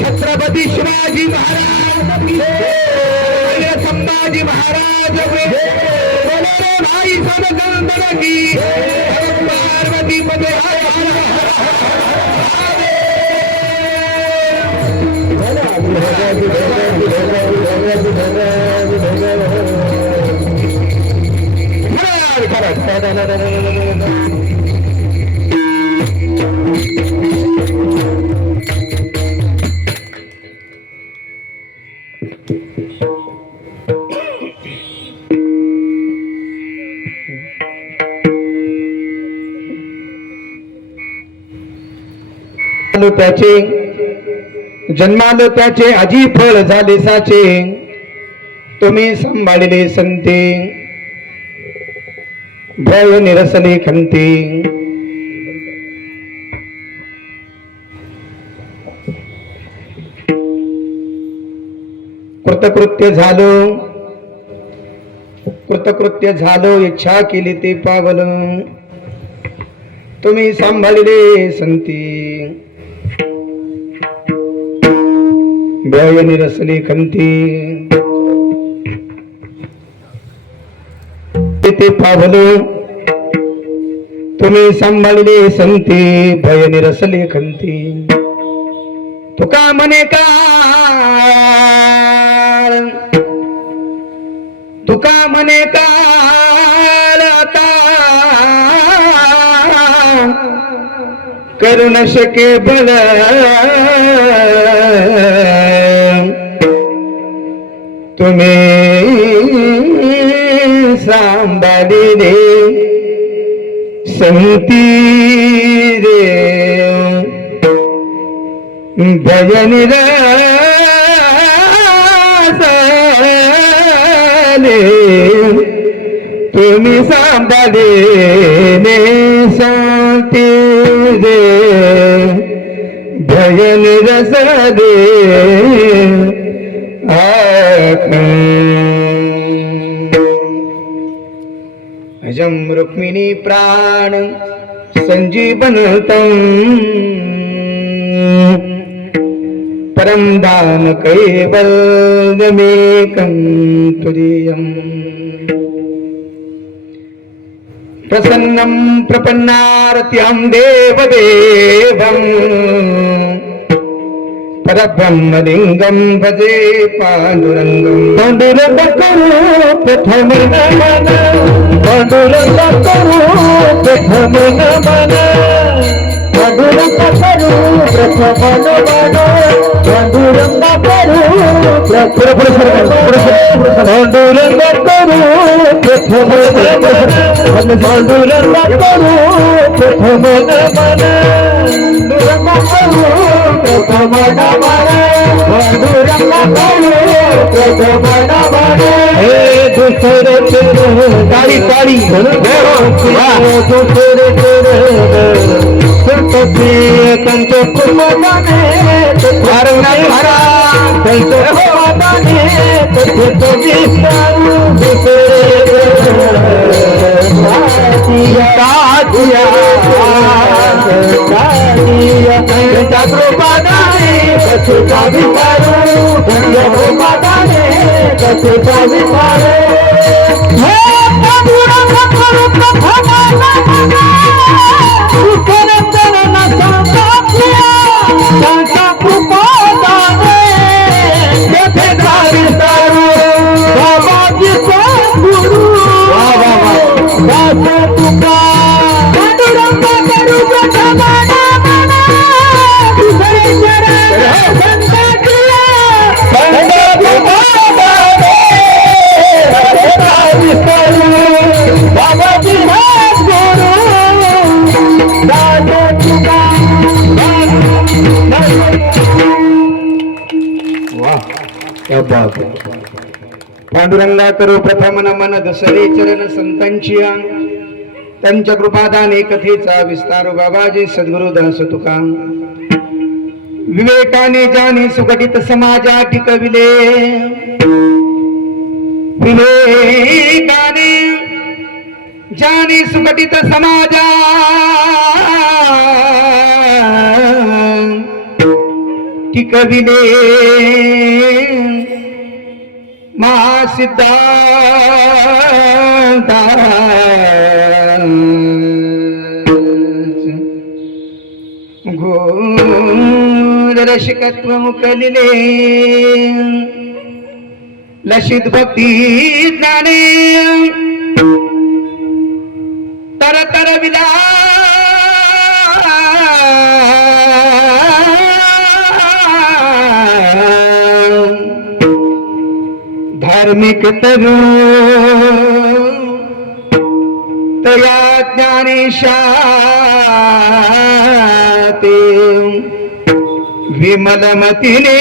छत्रपती शिवाजी महाराज, संभाजी महाराज, भाई सब की पार्वती पदे त्याचे जन्माल त्याचे अजी फळ झाले साचे, तुम्ही सांभाळले संते भय निरसले खंते. कृतकृत्य झालो इच्छा केली ते पावल, तुम्ही सांभाळले संती भय निरसले खंती. ते पावलो तुम्ही सांभाळले संती भय निरसले खंती. तुका म्हणे काळ, तुका म्हणे काळ आता करू न शके बळ, तुम्ही सांभाळिले संती रे भय निरसले, तुम्ही सांभाळिले संती रे भय निरसले. अजम रुक्मिणी प्राण संजीवनतं, परम दान कैवल्यमेकं तुरीयम्. प्रसन्नं प्रपन्नार्त्यं देवदेवम्, परब्रह्मलिंगं भजे पांडुरंगं. पांडुरंग करो प्रथम नमन, पांडुरंग करो प्रथम नमन, पांडुरंग करू प्रथम नमन पांडुरंग करू पांडुरंग करू प्रथम नमन पांडुरंग करू प्रथम नमन प्रथम नमन पांडुरंग करू प्रथम नमन हे दुसरे तेरे ताली ताली दुसरे तेरे संतते कंच कुमाने भारंगाई भरा कंच कुमाने तुझे तो विष्णु दुसरे चतुर्पादाने कथुका विकारू चतुर्पादाने कथुका विकारू हे पांडुरंग करू प्रथम पांडुरंगा करू प्रथम नमन दसरे चरण संतांची त्यांच्या कृपादाने कथेचा विस्तार बाबाजी सद्गुरु दास तुका विवेकाने जाणे सुघटित समाजा टिकविले विवेकाने जाणे सुघटित समाजा टिकविले महासिद्धांत घोर रसिकत्व मुकलिले लसित भक्ती ज्ञाने तर तर विला धार्मिक तनु तया ज्ञानेशाते विमलमतीने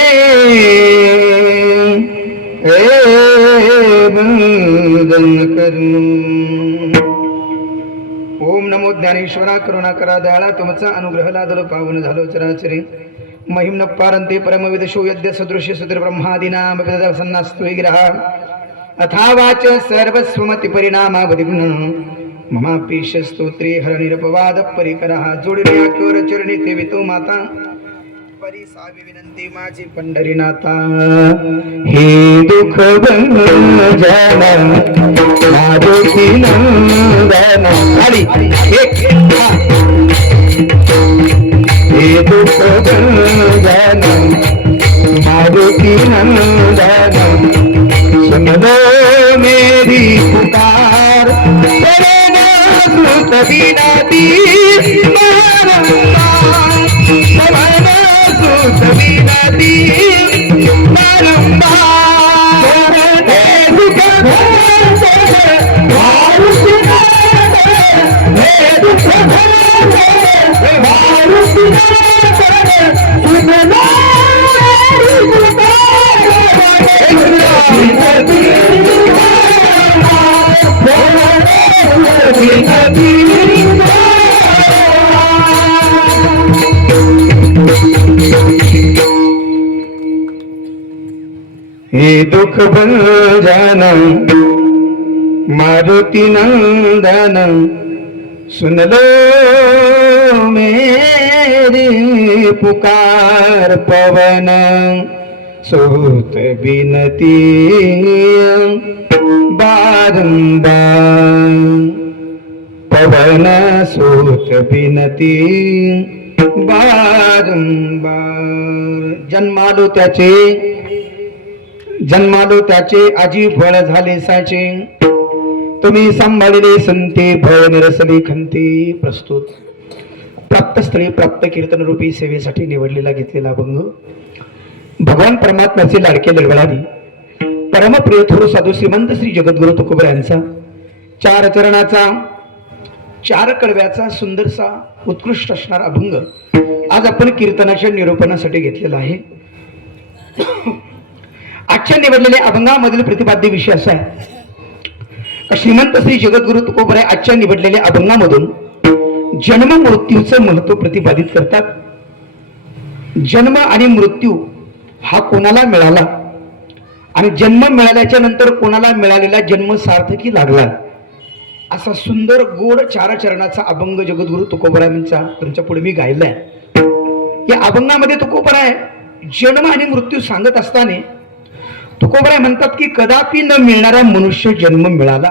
बंदन करू. ओम नमो ज्ञानेश्वरा करुणा करा दयाळा तुमचा अनुग्रह लादलो पावन झालो चराचरी महिम्न पारंते परमविदशो यद्य सदृश्य सुत्र ब्रह्मादीनाम विदसन्नास्तु विग्रह अथावाच सर्वस्वमति परिणामावधिग्न ममापीश स्तोत्रे हरनिरपवाद परिकरः जोडणे अकर चरणी तेवितो माता परिसावी विनंती माझी पंढरीनाथा हे दुःख भंजन मारुती नंदन खाली एक हे दुःख भंजन मारुती नंदन सुन लो मेरी पुकार सुत बिनती सुत बिनती हे दुख भंजन मारुति नंदन सुन लो मेरी पुकार पवन सुत बिनती बारंबार पवन सुत बिनती बारंबार जन्मालो त्याचे आजी फळ झाले साचे तुम्ही सांभाळले संते फळ निरसले खंते प्रस्तुत प्राप्तस्थळी प्राप्त कीर्तन रूपी सेवेसाठी निवडलेला घेतलेला अभंग भगवान परमात्म्याचे लाडके लडवळारी परमप्रिय थोर साधू श्रीमंत श्री जगद्गुरु तुकोबर यांचा 4 चरणाचा 4 कडव्याचा सुंदरसा उत्कृष्ट असणारा अभंग आज आपण कीर्तनाच्या निरूपणासाठी घेतलेला आहे. आजच्या निवडलेल्या अभंगामधील प्रतिपाद्य विषय असा आहे का श्रीमंत श्री जगद्गुरु तुकोबराय आजच्या निवडलेल्या अभंगामधून जन्म मृत्यूचं महत्व प्रतिपादित करतात. जन्म आणि मृत्यू हा कोणाला मिळाला आणि जन्म मिळाल्याच्या नंतर कोणाला मिळालेला जन्म सार्थकी लागला असा सुंदर गोड 4 चरणाचा अभंग जगद्गुरु तुकोबरायांचा तुमच्या पुढे मी गायलाय. या अभंगामध्ये तुकोबराय जन्म आणि मृत्यू सांगत असताना तुकोबराय म्हणतात की कदापि न मिळणारा मनुष्य जन्म मिळाला.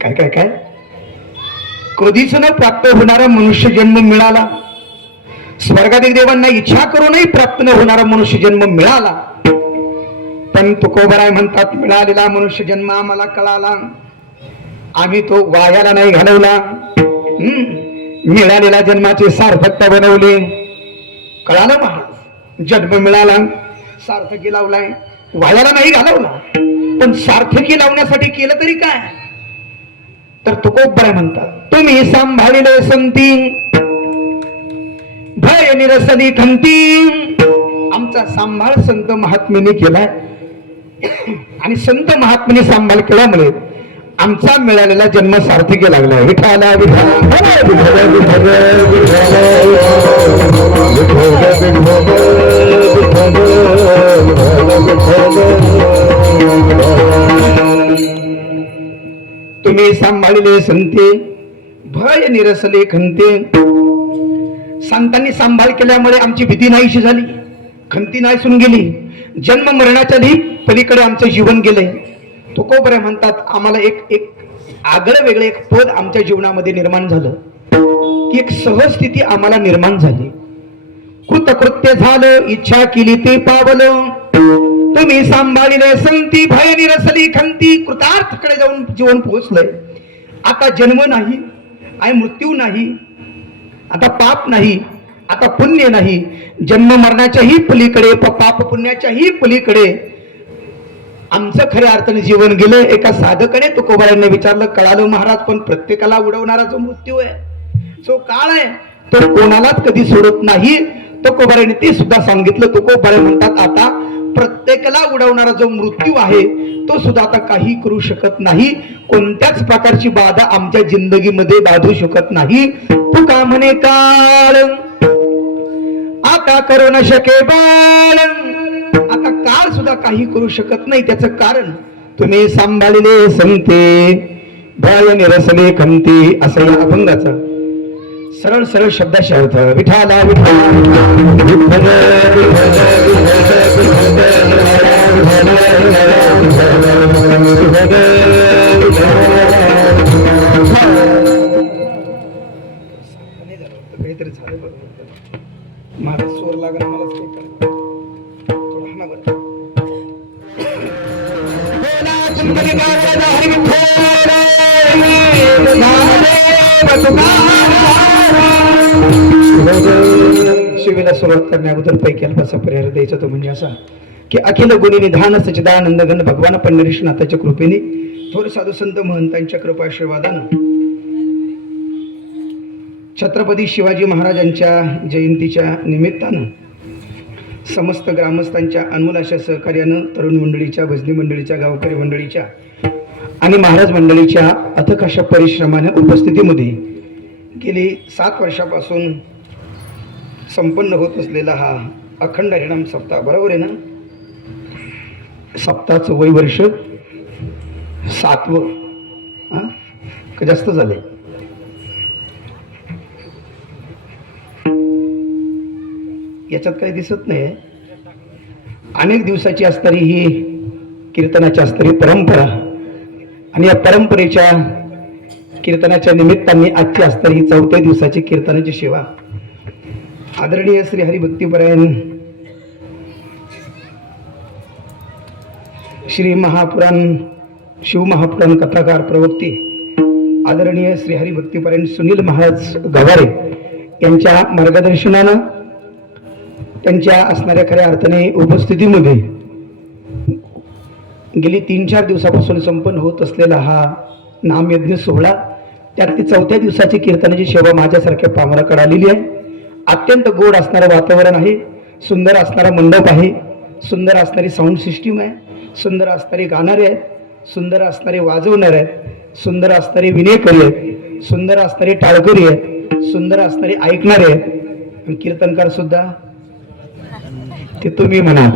काय काय काय कधीच न प्राप्त होणारा मनुष्य जन्म मिळाला. स्वर्गाधिक देवांना इच्छा करूनही प्राप्त न होणारा मनुष्य जन्म मिळाला. पण तुकोबराय म्हणतात मिळालेला मनुष्य जन्म आम्हाला कळाला, आम्ही तो वायाला नाही घालवला. मिळालेल्या जन्माची सार्थकता बनवली. कळालं महाराज, जन्म मिळाला सार्थकी लावलाय, वायाला नाही घालवला. पण सार्थकी लावण्यासाठी केलं तरी काय, तर तुकोबराय म्हणतात तुम्ही सांभाळले संती भय निरसली खंती. आमचा सांभाळ संत महात्मेने केलाय आणि संत महात्मेने सांभाळ केल्यामुळे आमचा मिळालेला जन्म सार्थकी लागला. विठाला तुम्ही सांभाळले संते भय निरसले खंते. संतांनी सांभाळ केल्यामुळे आमची भीती नाहीशी झाली, खंती नाहीसून गेली. जन्म मरणाच्या पलीकडे आमचं जीवन गेले. तुकोबराय म्हणतात आम्हाला एक आगळं वेगळं एक पद आमच्या जीवनामध्ये निर्माण झालं की एक सहस्थिती आम्हाला निर्माण झाली. कृतकृत्य झालं, इच्छा केली ते पावलं. तुम्ही सांभाळले संती भय निरसली खंती. कृतार्थकडे जाऊन जीवन पोहोचलंय. आता जन्म नाही आणि मृत्यू नाही, आता पाप नाही, आता पुण्य नाही. जन्म मरणाच्याही पलीकडे पाप पुण्याच्याही पलीकडे आमचं खऱ्या अर्थाने जीवन गेलं. एका साधकाने तुकोबरायांना विचारलं, कळालं महाराज, पण प्रत्येकाला उडवणारा जो मृत्यू आहे, जो काळ आहे, तो कोणालाच कधी सोडत नाही. तुकोबरायांनी ते सुद्धा सांगितलं. तुकोबराय म्हणतात आता प्रत्येकाला उडवणारा जो मृत्यू आहे तो सुद्धा आता काही करू शकत नाही. कोणत्याच प्रकारची बाधा आमच्या जिंदगीमध्ये बाधू शकत नाही. तू का म्हणे काळ आता करू न शके बाळ. आता काळ सुद्धा काही करू शकत नाही. त्याचं कारण तुम्ही सांभाळले संते भय निरसले खंती. असं या अभंगाचा सरळ सरळ शब्दाशी अर्थ. विठाला माझा स्वर लागला मलाच शिवेला सुरुवात करण्या अगोदर पैकी अल्पासा परिहार द्यायचा तो म्हणजे असा की अखिल गुणी निधान सचिदानंद घन भगवान पंढरीनाथाच्या कृपेने थोर साधू संत महंतांच्या कृपाशीर्वादानं छत्रपती शिवाजी महाराजांच्या जयंतीच्या निमित्तानं समस्त ग्रामस्थांच्या अनमोल अशा सहकार्यानं तरुण मंडळीच्या, भजनी मंडळीच्या, गावकरी मंडळीच्या आणि महाराज मंडळीच्या अथक अशा परिश्रमाच्या उपस्थितीमध्ये गेली 7 वर्षापासून संपन्न होत असलेला हा अखंड हरिनाम सप्ताह, बरोबर आहे ना? सप्ताहाचं वय वर्ष 7वं. का जास्त झाले? याच्यात काही दिसत नाही. अनेक दिवसाची असणारी ही कीर्तनाची असणारी परंपरा आणि या परंपरेच्या कीर्तनाच्या निमित्ताने आजची असणारी ही 4थ्या दिवसाची कीर्तनाची सेवा आदरणीय श्री हरिभक्तीपरायण श्री महापुराण शिवमहापुराण कथाकार प्रवक्ते आदरणीय श्री हरिभक्तीपरायण सुनील महाराज गवारे यांच्या मार्गदर्शनानं, त्यांच्या असणाऱ्या खऱ्या अर्थाने उपस्थितीमध्ये गेली 3-4 दिवसापासून संपन्न होत असलेला हा नामयज्ञ सोहळा, त्यातली 4थ्या दिवसाची कीर्तनाची सेवा माझ्यासारख्या पामराकडे आलेली आहे. अत्यंत गोड असणारं वातावरण आहे, सुंदर असणारा मंडप आहे, सुंदर असणारी साऊंड सिस्टीम आहे, सुंदर असणारे गाणारे आहेत, सुंदर असणारे वाजवणारे आहेत, सुंदर असणारे विनेकरी आहेत, सुंदर असणारे टाळकरी आहेत, सुंदर असणारे ऐकणारे आहेत, आणि कीर्तनकार सुद्धा ते तुम्ही म्हणाल.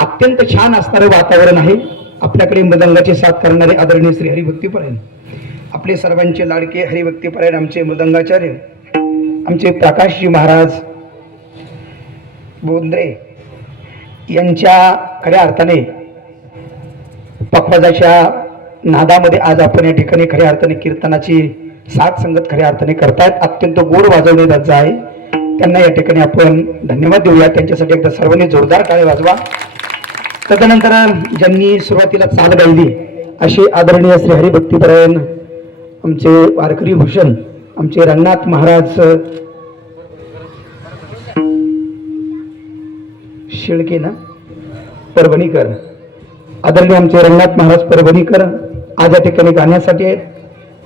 अत्यंत छान असणारं वातावरण आहे. आपल्याकडे मृदंगाचे साथ करणारे आदरणीय श्री हरिभक्तीपरायण, आपले सर्वांचे लाडके हरिभक्तीपरायण आमचे मृदंगाचार्य, आमचे प्रकाशजी महाराज बोंद्रे यांच्या खऱ्या अर्थाने पखवाजाच्या नादामध्ये आज आपण या ठिकाणी खऱ्या अर्थाने कीर्तनाची साथ संगत खऱ्या अर्थाने करतायत. अत्यंत गोड वाजवणे आहे. त्यांना या ठिकाणी आपण धन्यवाद देऊया. त्यांच्यासाठी एकदा सर्वांनी जोरदार टाळ्या वाजवा. तदनंतर ज्यांनी सुरुवातीला चाल गायली असे आदरणीय श्री हरिभक्तीपरायण आमचे वारकरी भूषण, आमचे रंगनाथ महाराज शिळके ना परभणीकर, आदरणीय आमचे रंगनाथ महाराज परभणीकर आज या ठिकाणी गाण्यासाठी आहेत.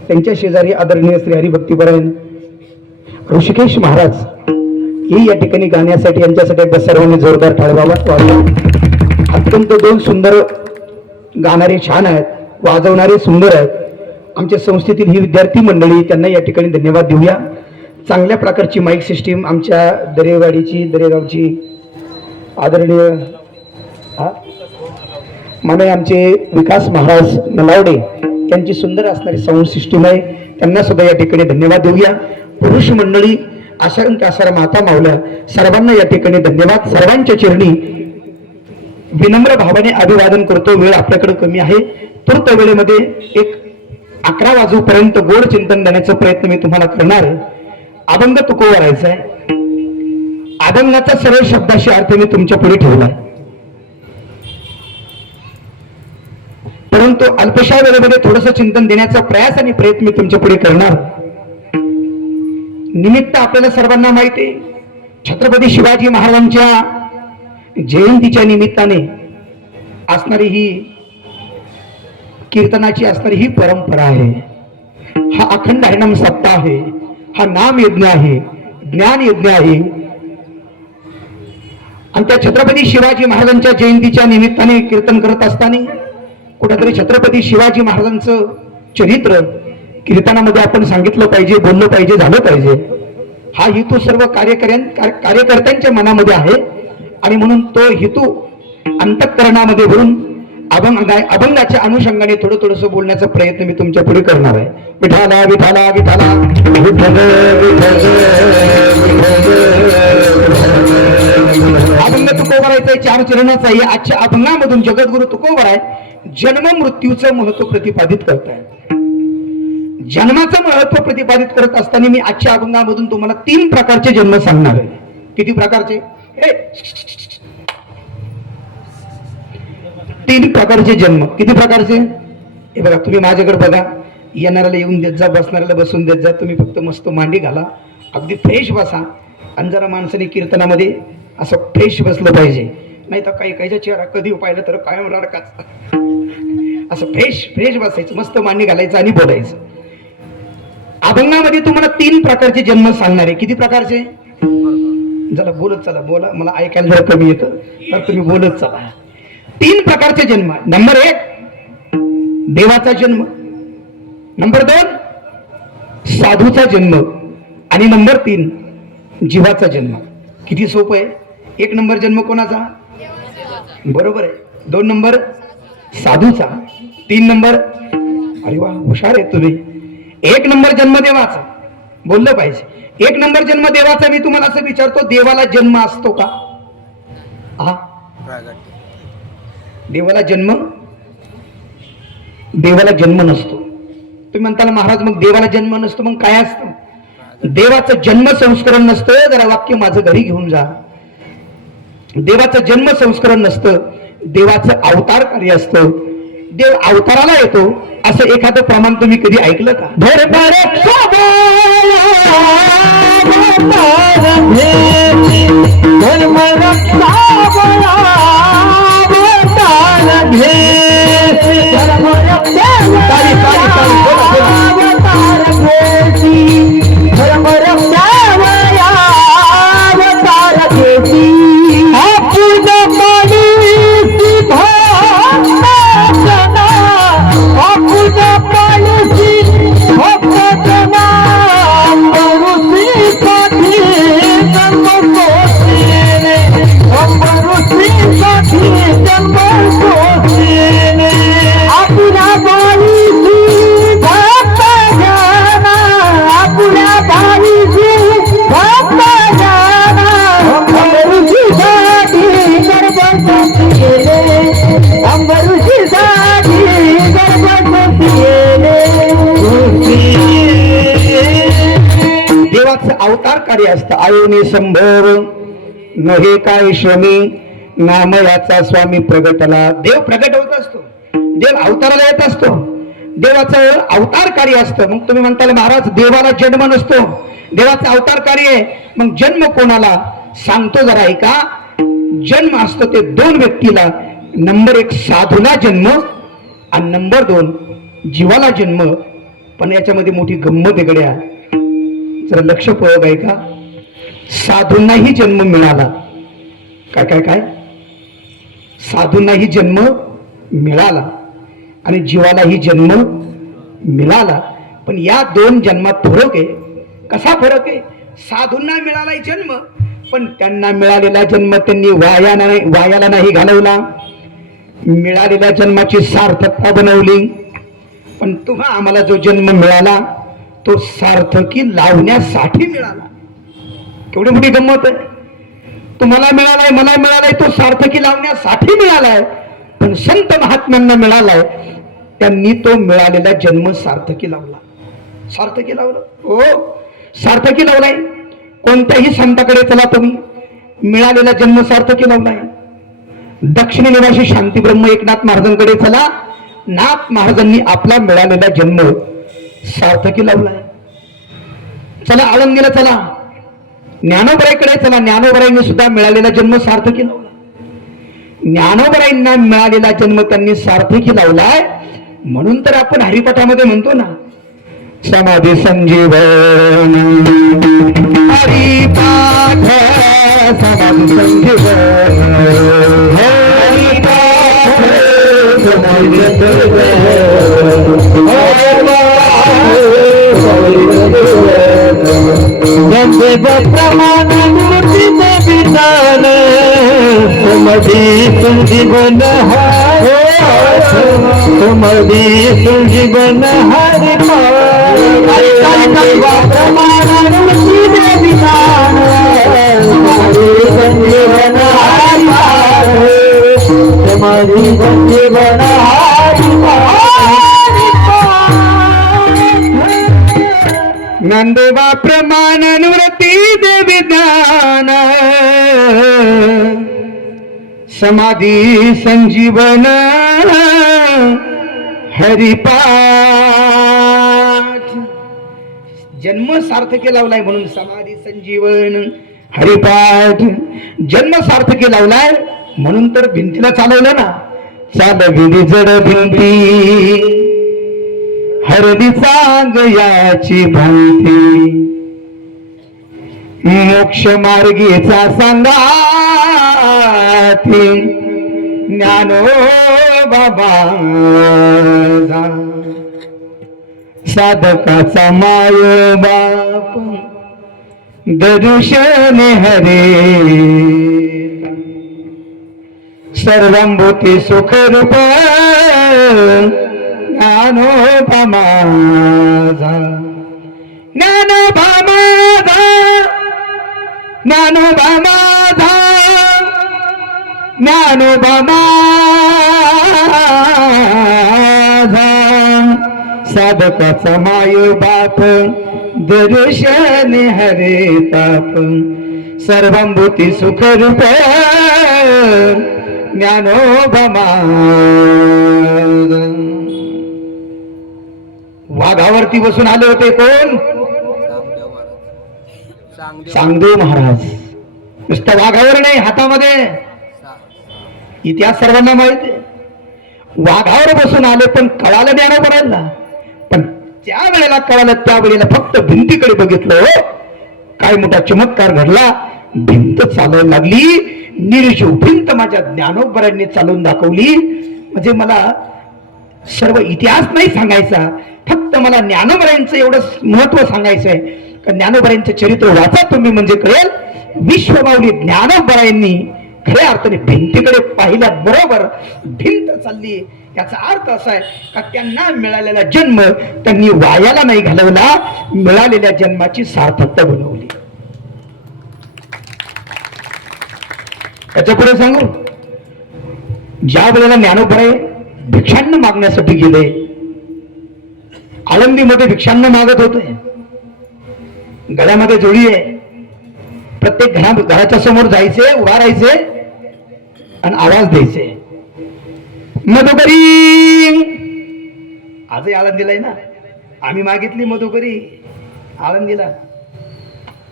त्यांच्या शेजारी आदरणीय श्री हरिभक्तीपरायण ऋषिकेश महाराज हे या ठिकाणी गाण्यासाठी, यांच्यासाठी एकदा सर्वांनी जोरदार टाळ्या वाजवा. अत्यंत 2 सुंदर गाणारे छान आहेत, वाजवणारे सुंदर आहेत. आमच्या संस्थेतील ही विद्यार्थी मंडळी, त्यांना या ठिकाणी धन्यवाद देऊया. चांगल्या प्रकारची माईक सिस्टीम आमच्या दरेगावची आदरणीय माने आमचे विकास महाराज नलावडे यांची सुंदर असणारी साऊंड सिस्टीम आहे. त्यांना सुद्धा या ठिकाणी धन्यवाद देऊया. पुरुष मंडळी, आशांक आसार माता मावल्या, सर्वांना या ठिकाणी धन्यवाद. सर्वांच्या चरणी विनम्र भावाने अभिवादन करतो. वेळ आपल्याकडे कमी आहे. तूर्त वेळेमध्ये एक 11 वाजूपर्यंत गोड चिंतन देण्याचा प्रयत्न मी तुम्हाला करणार आहे. अभंग तुकोवरायचा आहे. अभंगाचा सरळ शब्दाशी अर्थ मी तुमच्या पुढे ठेवलाय, परंतु अल्पशा वेळेमध्ये थोडंसं चिंतन देण्याचा प्रयास आणि प्रयत्न मी तुमच्या पुढे करणार. निमित्त आपल्याला सर्वांना माहिती आहे, छत्रपती शिवाजी महाराजांच्या जयंतीच्या निमित्ताने असणारी ही कीर्तनाची असणारी ही परंपरा आहे. हा अखंड हरिनाम सप्ताह आहे, हा नाम यज्ञ आहे, ज्ञान यज्ञ आहे. आणि त्या छत्रपती शिवाजी महाराजांच्या जयंतीच्या निमित्ताने कीर्तन करत असताना कुठेतरी छत्रपती शिवाजी महाराजांचं चरित्र कीर्तनामध्ये आपण सांगितलं पाहिजे, बोललं पाहिजे, झालं पाहिजे. हा हेतू सर्व कार्यकर्त्यांच्या मनामध्ये आहे आणि म्हणून तो हेतू अंतःकरणामध्ये भरून अभंगाच्या अनुषंगाने थोडंसं बोलण्याचा प्रयत्न मी तुमच्या पुढे करणार आहे. विठाला विठाला विठाला विठ्ठल अभंग तुकोबरायचा 4 चरणाचा आहे. आजच्या अभंगामधून जगद्गुरु तुकोबराय जन्म मृत्यूचं महत्व प्रतिपादित करतायत. जन्माचं महत्व प्रतिपादित करत असताना मी आजच्या अभंगामधून तुम्हाला 3 प्रकारचे जन्म सांगणार आहे. किती प्रकारचे? 3 प्रकारचे जन्म. किती प्रकारचे? हे बघा, तुम्ही माझ्याकडे बघा. येणाऱ्याला येऊन देत जा, बसणाऱ्याला बसून देत जा. तुम्ही फक्त मस्त मांडी घाला, अगदी फ्रेश बसा. आणि जरा माणसाने कीर्तनामध्ये असं फ्रेश बसलं पाहिजे. नाही तर काही काहीच्या चेहरा कधी पाहिलं तर कायम रडकाच. असं फ्रेश बसायचं, मस्त मांडी घालायचं आणि बोलायचं. अभंगामध्ये तुम्हाला 3 प्रकारचे जन्म सांगणार आहे. किती प्रकारचे? जरा बोलत चला, बोला, मला ऐकायला जरा कमी येतं तर तुम्ही बोलत चला. 3 प्रकारचे जन्म. नंबर 1 देवाचा जन्म, नंबर 2 साधूचा जन्म आणि नंबर 3 जीवाचा जन्म. किती सोपं आहे. 1 नंबर जन्म कोणाचा? बरोबर आहे. 2 नंबर साधूचा, 3 नंबर, अरे वा हुशार आहे तुम्ही, 1 नंबर जन्म देवाचा. बोललं पाहिजे. 1 नंबर जन्म देवाचा. मी तुम्हाला असं विचारतो, देवाला जन्म असतो का? देवाला जन्म नसतो. तुम्ही म्हणताल महाराज मग देवाला जन्म नसतो, मग काय असतं? देवाचं जन्म संस्करण नसतं. जरा वाक्य माझं घरी घेऊन जा. देवाचं जन्म संस्करण नसतं, देवाचं अवतार कार्य असतं. देव अवताराला येतो असं एखादं प्रमाण तुम्ही कधी ऐकलं का? धर्मर घेती धर्म रक्षावया घेती धर्म धर्म रक्षावया घेती आपण पाणी अवतार कार्य असतं. आयोने संभव नहे काय श्रमी नाम याचा स्वामी प्रगटला. देव प्रगट होत असतो, देव अवताराला येत असतो, देवाचं अवतार कार्य असतं. मग तुम्ही म्हणताल महाराज देवाला जन्म नसतो, देवाचं अवतार कार्य आहे, मग जन्म कोणाला सांगतो जरा ऐका. जन्म असतो ते दोन व्यक्तीला. नंबर 1 साधूला जन्म आणि नंबर 2 जीवाला जन्म. पण याच्यामध्ये मोठी गंमत वेगळ्या, जरा लक्षपूर्वक आहे का. साधूंनाही जन्म मिळाला. काय काय काय साधूंनाही जन्म मिळाला आणि जीवालाही जन्म मिळाला. पण या दोन जन्मात फरक आहे. कसा फरक आहे? साधूंना मिळालाय जन्म, पण त्यांना मिळालेला जन्म त्यांनी वायाला नाही घालवला, मिळालेल्या जन्माची सार्थकता बनवली. पण तुम्हा आम्हाला जो जन्म मिळाला तो सार्थकी लावण्यासाठी मिळाला. केवढी मोठी गंमत आहे. तुम्हाला मिळालाय, मला मिळालाय, तो सार्थकी लावण्यासाठी मिळालाय. पण संत महात्म्यांना मिळालाय, त्यांनी तो मिळालेला जन्म सार्थकी लावला. सार्थकी लावलं, हो सार्थकी लावलाय. कोणत्याही संताकडे चला तुम्ही, मिळालेला जन्म सार्थकी लावलाय. दक्षिण निवासी शांती ब्रह्म एकनाथ महाराजांकडे चला, नाथ महाराजांनी आपला मिळालेला जन्म सार्थकी लावलाय. चला आळंदीला चला, ज्ञानोबराईकडे चला, ज्ञानोबराईंनी सुद्धा मिळालेला जन्म सार्थकी लावला. ज्ञानोबराईंना मिळालेला जन्म त्यांनी सार्थकी लावलाय. म्हणून तर आपण हरिपाठामध्ये म्हणतो ना, समाधी संजीवन हरिपाठ समाधी संजीवन हरिपाठ समाधी संजीवन समधी संजीवन हरि संजीवन समाधी संजीवन नंदोबा प्रमाण निवृत्ती देवी ज्ञान समाधी संजीवन हरिपाठ. जन्म सार्थकी लावलाय म्हणून समाधी संजीवन हरिपाठ. जन्म सार्थकी लावलाय म्हणून तर भिंतीला चालवलं ना, चालविली जड भिंती हरदी सांग याची भांती. मोक्ष मार्गीचा संगाती ज्ञानोबा साधकाचा माय बाप दर्शन हरे. सर्वंभूती सुखरूप ज्ञानोबा माझा. ज्ञानोबा माझा, ज्ञानोबा माझा, ज्ञानोबा माझा. साधकाचा माय बाप दर्शन हरे ताप. सर्वंभूती सुखरूप ज्ञानोबा माझा. वाघावरती बसून आले होते कोण? चांगदेव महाराज. नुसतं वाघावर नाही, हातामध्ये इतिहास सर्वांना माहिती आहे. वाघावर बसून आले पण कळालं ज्ञानोबरांना. पण त्या वेळेला कळालं, त्या वेळेला फक्त भिंतीकडे बघितलं. हो, काय मोठा चमत्कार घडला. भिंत चालायला लागली. निर्जीव भिंत माझ्या ज्ञानोबरांनी चालवून दाखवली. म्हणजे मला सर्व इतिहास नाही सांगायचा, फक्त मला ज्ञानोबरांचं एवढं महत्व सांगायचं आहे का ज्ञानोबरांचं चरित्र वाचा तुम्ही, म्हणजे कळेल. विश्वमाऊली ज्ञानोबरांनी खऱ्या अर्थाने भिंतीकडे पाहिल्याबरोबर भिंत चालली. याचा अर्थ असा आहे का त्यांना मिळालेला जन्म त्यांनी वायाला नाही घालवला, मिळालेल्या जन्माची सार्थकता बनवली. त्याच्या पुढे सांगू, ज्या वेळेला ज्ञानोबराय भिक्षान्न मागण्यासाठी गेले, आळंदीमध्ये भिक्षान्न मागत होते. गळ्यामध्ये जोडी आहे. प्रत्येक घराच्या समोर जायचे, उभा राहायचे आणि आवाज द्यायचे, मधुकरी. आजही आळंदीला आहे ना. आम्ही मागितली मधुकरी आळंदीला.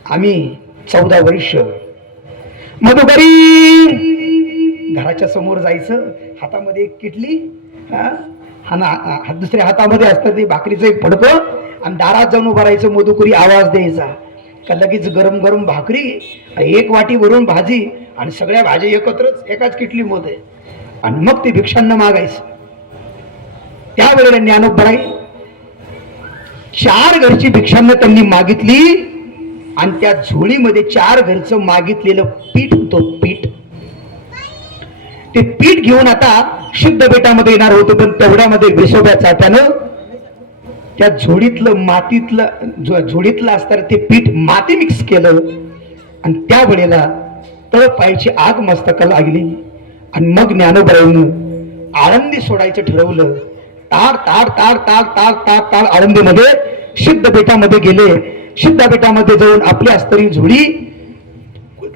आम्ही 14 वर्ष मधुकरी. घराच्या समोर जायचं, हातामध्ये एक किटली, दुसऱ्या हातामध्ये असतं ते भाकरीचं एक फडकं, आणि दारात जाऊन उभं राहायचं. मधुकरी आवाज द्यायचा का लगेच गरम गरम भाकरी, एक वाटी भरून भाजी, आणि सगळ्या भाज्या एकत्रच एकाच किटलीमध्ये, आणि मग ते भिक्षान्न मागायचं. त्यावेळेला ज्ञानोबराय 4 घरची भिक्षान्न त्यांनी मागितली, आणि त्या झोळीमध्ये 4 घरचं मागितलेलं पीठ होतं. पीठ, ते पीठ घेऊन आता शुद्ध बेटामध्ये येणार होतं. पण तेवढ्यामध्ये विसोब्या चाट्यानं त्या झोडीतलं असताना ते पीठ माती मिक्स केलं, आणि त्या वेळेला तळपायाची आग मस्तकाला लागली. आणि मग ज्ञानोबराईनं आळंदी सोडायचं ठरवलं. ताड ताड ताड ताड ताड ताड ताड आळंदीमध्ये शुद्ध बेटामध्ये गेले. शुद्ध बेटामध्ये जाऊन आपली अस्तरी झोडी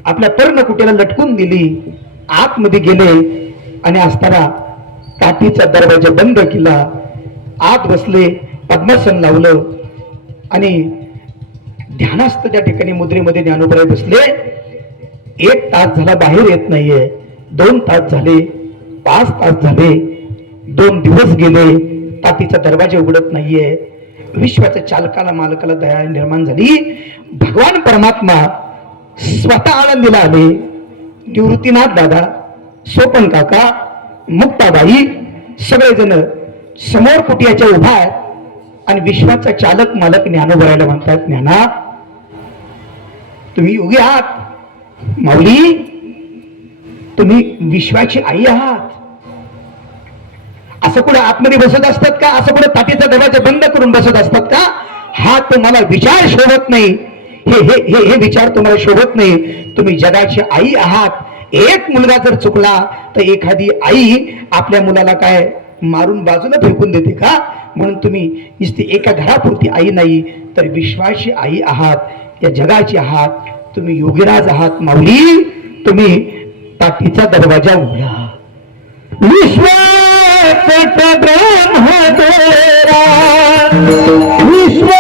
आपल्या पर्णकुटीला लटकून दिली. आतमध्ये गेले आणि असताना काठीचा दरवाजा बंद केला. आत बसले, पद्मासन लावलं, आणि ध्यानास्थ त्या ठिकाणी मुद्रेमध्ये ज्ञानोबराय बसले. 1 तास झाला बाहेर येत नाहीये, 2 तास झाले, 5 तास झाले, 2 दिवस गेले, ताटीचा दरवाजा उघडत नाहीये. विश्वाच्या चालकाला मालकाला दया निर्माण झाली. भगवान परमात्मा स्वतः आळंदीला आले. निवृत्तीनाथ दादा, सोपन काका, मुक्ताबाई सगळेजण समोर कुटियाच्या उभा आहेत, आणि विश्वाचा चालक मालक ज्ञानोबरायला म्हणतात, ज्ञाना तुम्ही योगी आहात, माऊली तुम्ही विश्वाची आई आहात. असं कुठे आतमध्ये बसत असतात का? असं कुठे ताटीचा दरवाजा बंद करून बसत असतात का? हा तुम्हाला विचार शोभत नाही. हे विचार तुम्हाला शोभत नाही. तुम्ही जगाची आई आहात. एक मुलगा जर चुकला तर एखादी आई आपल्या मुलाला काय मारून बाजूला फेकून देते का? म्हणून तुम्ही नुसती एका घरापुरती आई नाही, तर विश्वाची आई आहात, या जगाची आहात. तुम्ही योगीराज आहात माऊली. तुम्ही ताटीचा दरवाजा उघडा. विश्व ब्रह्मदेवा, विश्व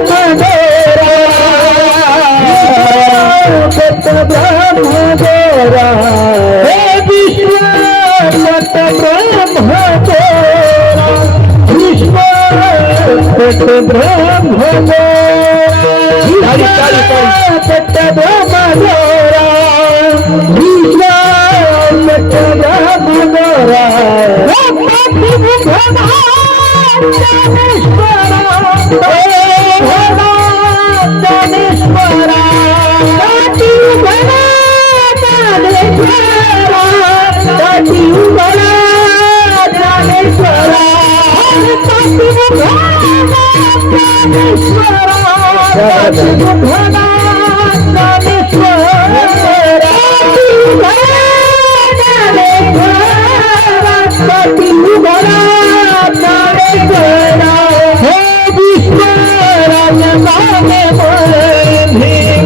ब्रह्मदेवा, विश्व ब्रह्मदेवा, हे विश्व ब्रह्मदेवा,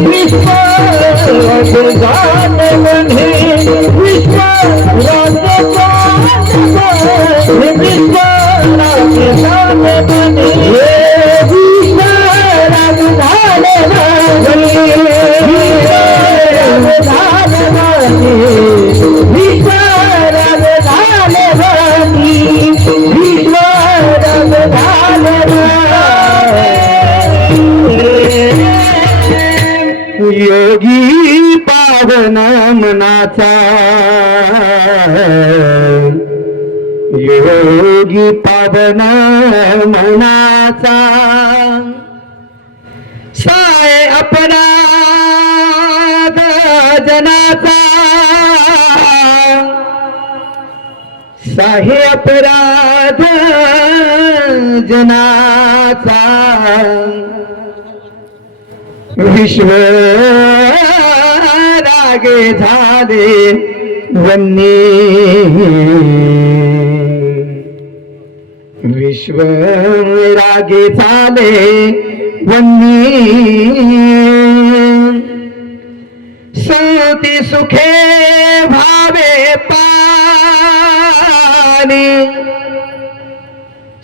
विश्व ब्रह्मदेवा, विश्व झाले बने विश्वराम झाले बने विश्वराम झाले बने विश्वराम झाले बने विश्वराम झाले योगी पावन मनाचा योगी पावन मनाचा साय अपराध जनाचा साहे अपराध जनाचा विश्व रागे झाले वन्नी विश्व रागे झाले वन्नी संती सुखे भावे पाणी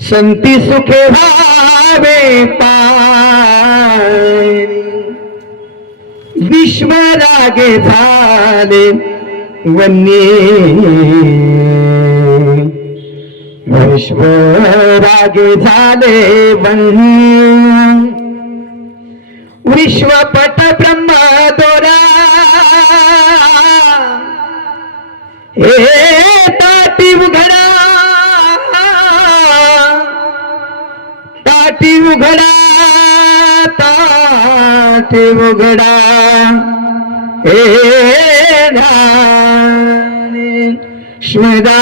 संती सुखे भावे पाणी विश्व रागे झाले वन्नी विश्व रागे झाले वन्नी विश्वपट ब्रह्म दोरा हे ताटी उघडा ताटी उघडा ताटी उघडा हे श्वेदा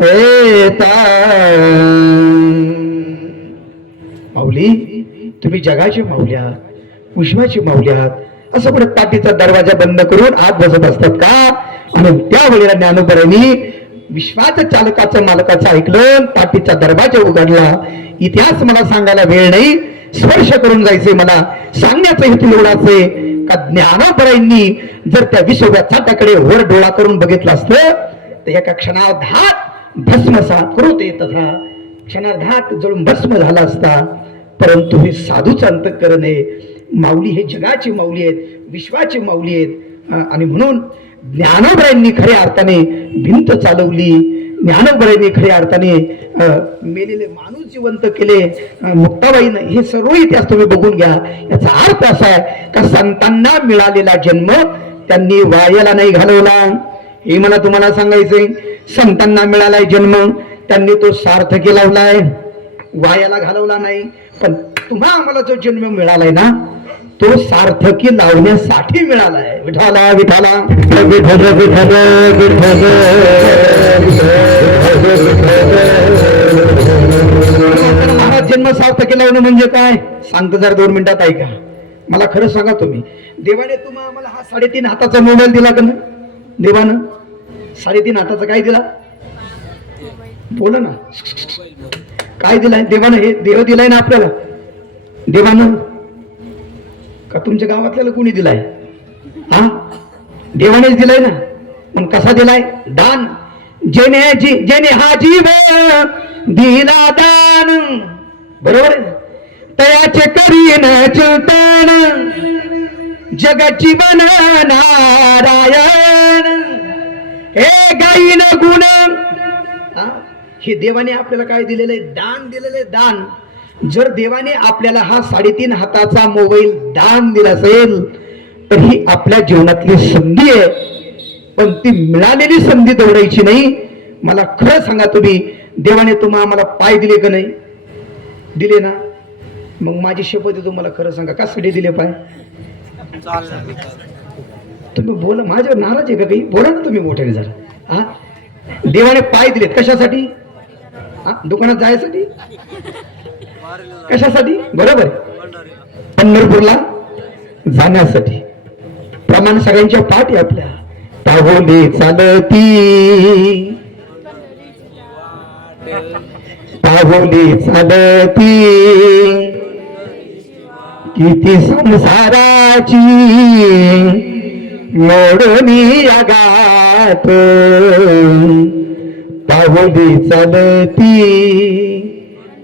हे माऊली तुम्ही जगाचे माऊली आहात विश्वाचे माऊली आहात असं पुढे ताटीचा दरवाजा बंद करून आत बसत असतात का आणि त्यावेळेला ज्ञानोबरांनी विश्वाचं चालकाचं मालकाचं ऐकलं ताटीचा दरवाजा उघडला इतिहास मला सांगायला वेळ नाही स्पर्श करून जायचे मला सांगण्याचा हेतू एवढाच आहे का ज्ञानोबरांनी जर त्या विश्वव्याचाटाकडे वर डोळा करून बघितलं असतं तर एका क्षणार्धात भस्मसात करूते तथा क्षणार्धात जळून भस्म झाला असता परंतु हे साधूच अंतःकरण आहे माऊली हे जगाची माऊली आहेत विश्वाची माऊली आहेत आणि म्हणून ज्ञानोबरांनी खऱ्या अर्थाने भिंत चालवली ज्ञानोबरांनी खऱ्या अर्थाने मेलेले माणूस जिवंत केले मुक्ताबाईनं हे सर्व इतिहास तुम्ही बघून घ्या याचा अर्थ असा आहे का संतांना मिळालेला जन्म त्यांनी वायाला नाही घालवला हे मला तुम्हाला सांगायचंय संतांना मिळालाय जन्म त्यांनी तो सार्थकी लावलाय वायाला घालवला नाही पण तुम्हा आम्हाला जो जन्म मिळालाय ना तो सार्थकी लावण्यासाठी मिळालाय विठाला विठाला विठ्ठल विठ्ठल विठ्ठल महाराज जन्म सार्थकी लावणं म्हणजे काय सांगतो जर 2 मिनिटात ऐका मला खरं सांगा तुम्ही देवाने तुम्हा आम्हाला हा 3.5 हाताचा मोबाईल दिला का ना देवानं 3.5 हाताचा काय दिला बोल ना काय दिलाय देवानं हे देव दिलाय ना आपल्याला देवानं का तुमच्या गावातल्याला कोणी दिलाय हा देवानेच दिलाय ना पण कसा दिलाय दान जेने हा जीव दिला दान बरोबर आहे तयाचे करीन चिंतन जग जीवन नारायण हे गाईन गुण हे देवाने आपल्याला काय दिलेलं आहे दान दिलेलं आहे दान जर देवाने आपल्याला हा 3.5 हाताचा मोबाईल दान दिला असेल तर ही आपल्या जीवनातली संधी आहे पण ती मिळालेली संधी दौडायची नाही मला खरं सांगा तुम्ही देवाने तुम्हा आम्हाला पाय दिले का नाही दिले ना मग माझी शपथ आहे तुम्हाला खरं सांगा कशासाठी दिले पाय तुम्ही बोला माझ्यावर नाराज आहे का काही बोला ना तुम्ही मोठ्याने जरा हा देवाने पाय दिलेत कशासाठी हा दुकानात जायसाठी कशासाठी बरोबर पंढरपूरला जाण्यासाठी प्रमाण सगळ्यांच्या पाठ आहे आपल्या पावले चालती पावले चालती किती संसाराची मोडणी आगात सावली चालती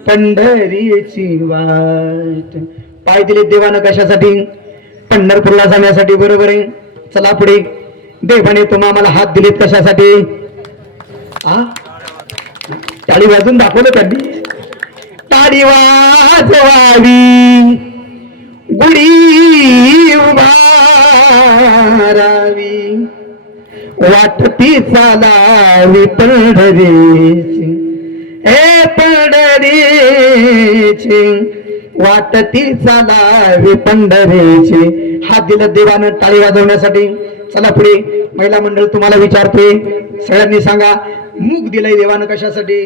पंढरीची वाट. पाय दिले देवानं कशासाठी? पंढरपूरला जाण्यासाठी. बरोबर आहे. चला पुढे. देवाने तुम्हा मला हात दिलेत कशासाठी? टाळी वाजून दाखवलं त्यांनी. टाळी वाजवावी गुढी उभारावी वाटती चालावी पंढरीची. हे पंढरीची वाटती चालावी पंढरीची. हात दिलं देवानं टाळी वाजवण्यासाठी. चला पुढे. महिला मंडळ तुम्हाला विचारते, सगळ्यांनी सांगा. मूग दिलंय देवानं कशासाठी?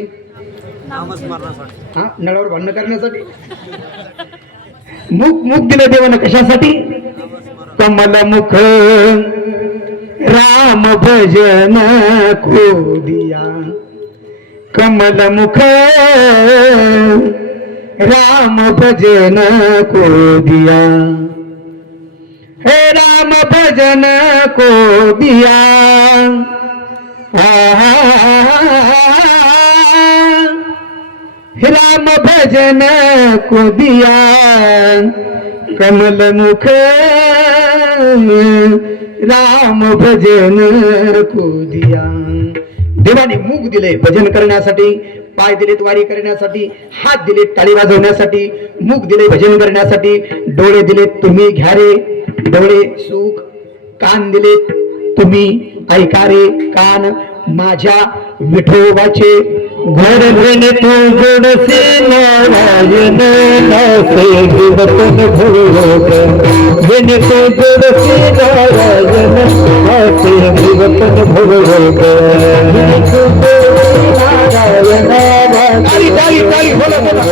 हा, नळावर भांडण करण्यासाठी. मूग दिलं देवानं कशासाठी? कमल मुख राम भजन खोदिया. कमल मुख राम भजन खोदिया. हे राम भजन को दिया. हे राम भजन को दिया. कमल मुख राम भजन को दिया. देवाने मूग दिले भजन करण्यासाठी, पाय दिलेत वारी करण्यासाठी, हात दिलेत टाळी वाजवण्यासाठी, मूग दिले भजन करण्यासाठी, डोळे दिलेत तुम्ही घ्या रे डोळे सुख, कान दिलेत तुम्ही ऐका रे कान माझ्या विठोबाचे. घडविणे तो जोडसे नारायण नासे विवतन भोग. विणे तो जोडसे नारायण नासे विवतन भोग. नारायण बोला बोला.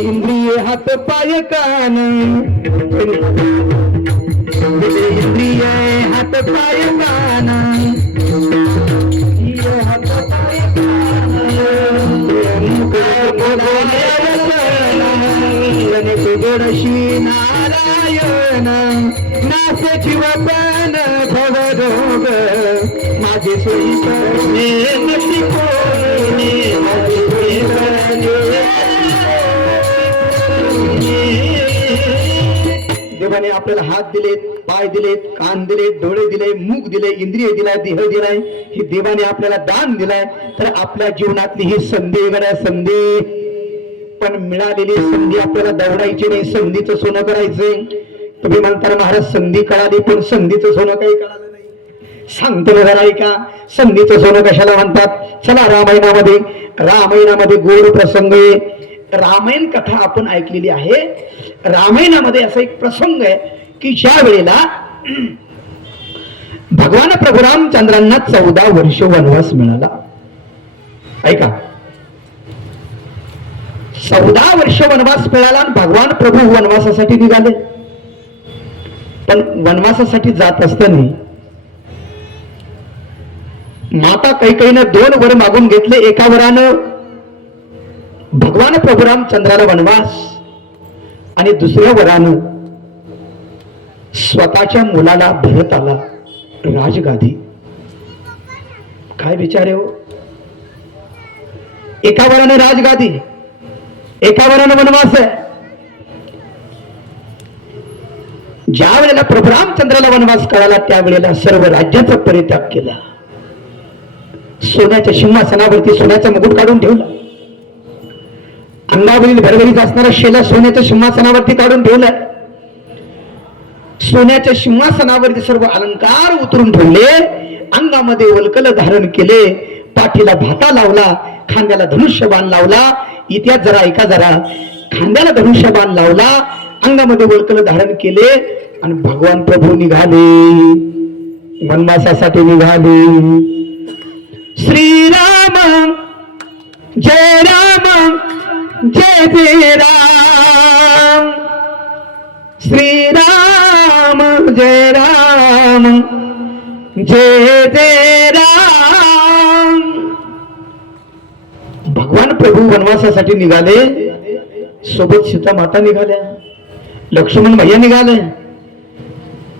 इंद्रिय हात पाय कान. इंद्रिय हात पाय कान. गोडशी नारायण नासाची वपन भवरोग. माझे सोयी करणे नशी कोणी. माझे सोयी करणे. देवाने आपल्याला हात दिलेत, पाय दिलेत, कान दिलेत, डोळे दिले, मूग दिले, इंद्रिय दिलाय, देह दिलाय. ही देवाने आपल्याला दान दिलाय. तर आपल्या जीवनातली ही संधी गड्या संधी. पण मिळालेली संधी आपल्याला दौडायची नाही, संधीचं सोनं करायचंय. तुम्ही म्हणता महाराज संधी कळाली पण संधीचं सोनं काही कळालं नाही. सांगतो ना जरा ऐका, संधीचं सोनं कशाला म्हणतात? चला रामायणामध्ये गोड प्रसंग आहे. रामायण कथा आपण ऐकलेली आहे. रामायणामध्ये असा एक प्रसंग आहे की ज्या वेळेला भगवान प्रभू रामचंद्रांना 14 वर्ष वनवास मिळाला. ऐका, 14 वर्ष वनवास मिळाला. भगवान प्रभू वनवासासाठी निघाले. पण वनवासासाठी जात असताना माता कैकेयीने 2 वर मागून घेतले. एका वरानं भगवान प्रभू रामचंद्राला वनवास आणि दुसऱ्या वरानं स्वतःच्या मुलाला भरताला राजगादी. काय विचार आहे हो? एका वरानं राजगादी, एका वरानं वनवास आहे. ज्या वेळेला प्रभू रामचंद्राला वनवास कळाला त्यावेळेला सर्व राज्याचा परित्याग केला. सोन्याच्या सिंहासनावरती सोन्याचा मुकुट काढून ठेवला. अंगावरील भरभरीत असणारा शेला सोन्याच्या सिंहासनावरती काढून ठेवलाय. सोन्याच्या सिंहासनावरती सर्व अलंकार उतरून ठेवले. अंगामध्ये वल्कल धारण केले. पाठीला भाता लावला. खांद्याला धनुष्यबाण लावला. इतिहास जरा ऐका जरा. खांद्याला धनुष्यबाण लावला. अंगामध्ये वल्कल धारण केले आणि भगवान प्रभू निघाले. वनवासासाठी निघाले. श्रीराम जय राम जय जय राम. श्रीराम जय राम जय जय राम. भगवान प्रभू वनवासासाठी निघाले सोबत सीता माता निघाल्या, लक्ष्मण भैया निघाले.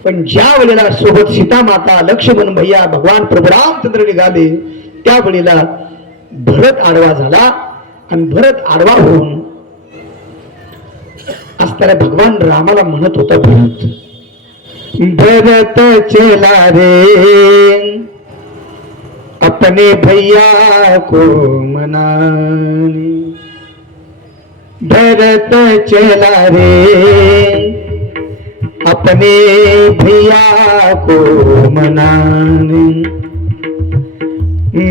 पण ज्या वेळेला सोबत सीता माता, लक्ष्मण भैया, भगवान प्रभू रामचंद्र निघाले, त्यावेळेला भरत आडवा झाला. आणि भरत आडवा होऊन असताना भगवान रामाला म्हणत होता, भरत चला रे अपने भैया को मनाने, भरत चला रे अपने भैया को मनाने,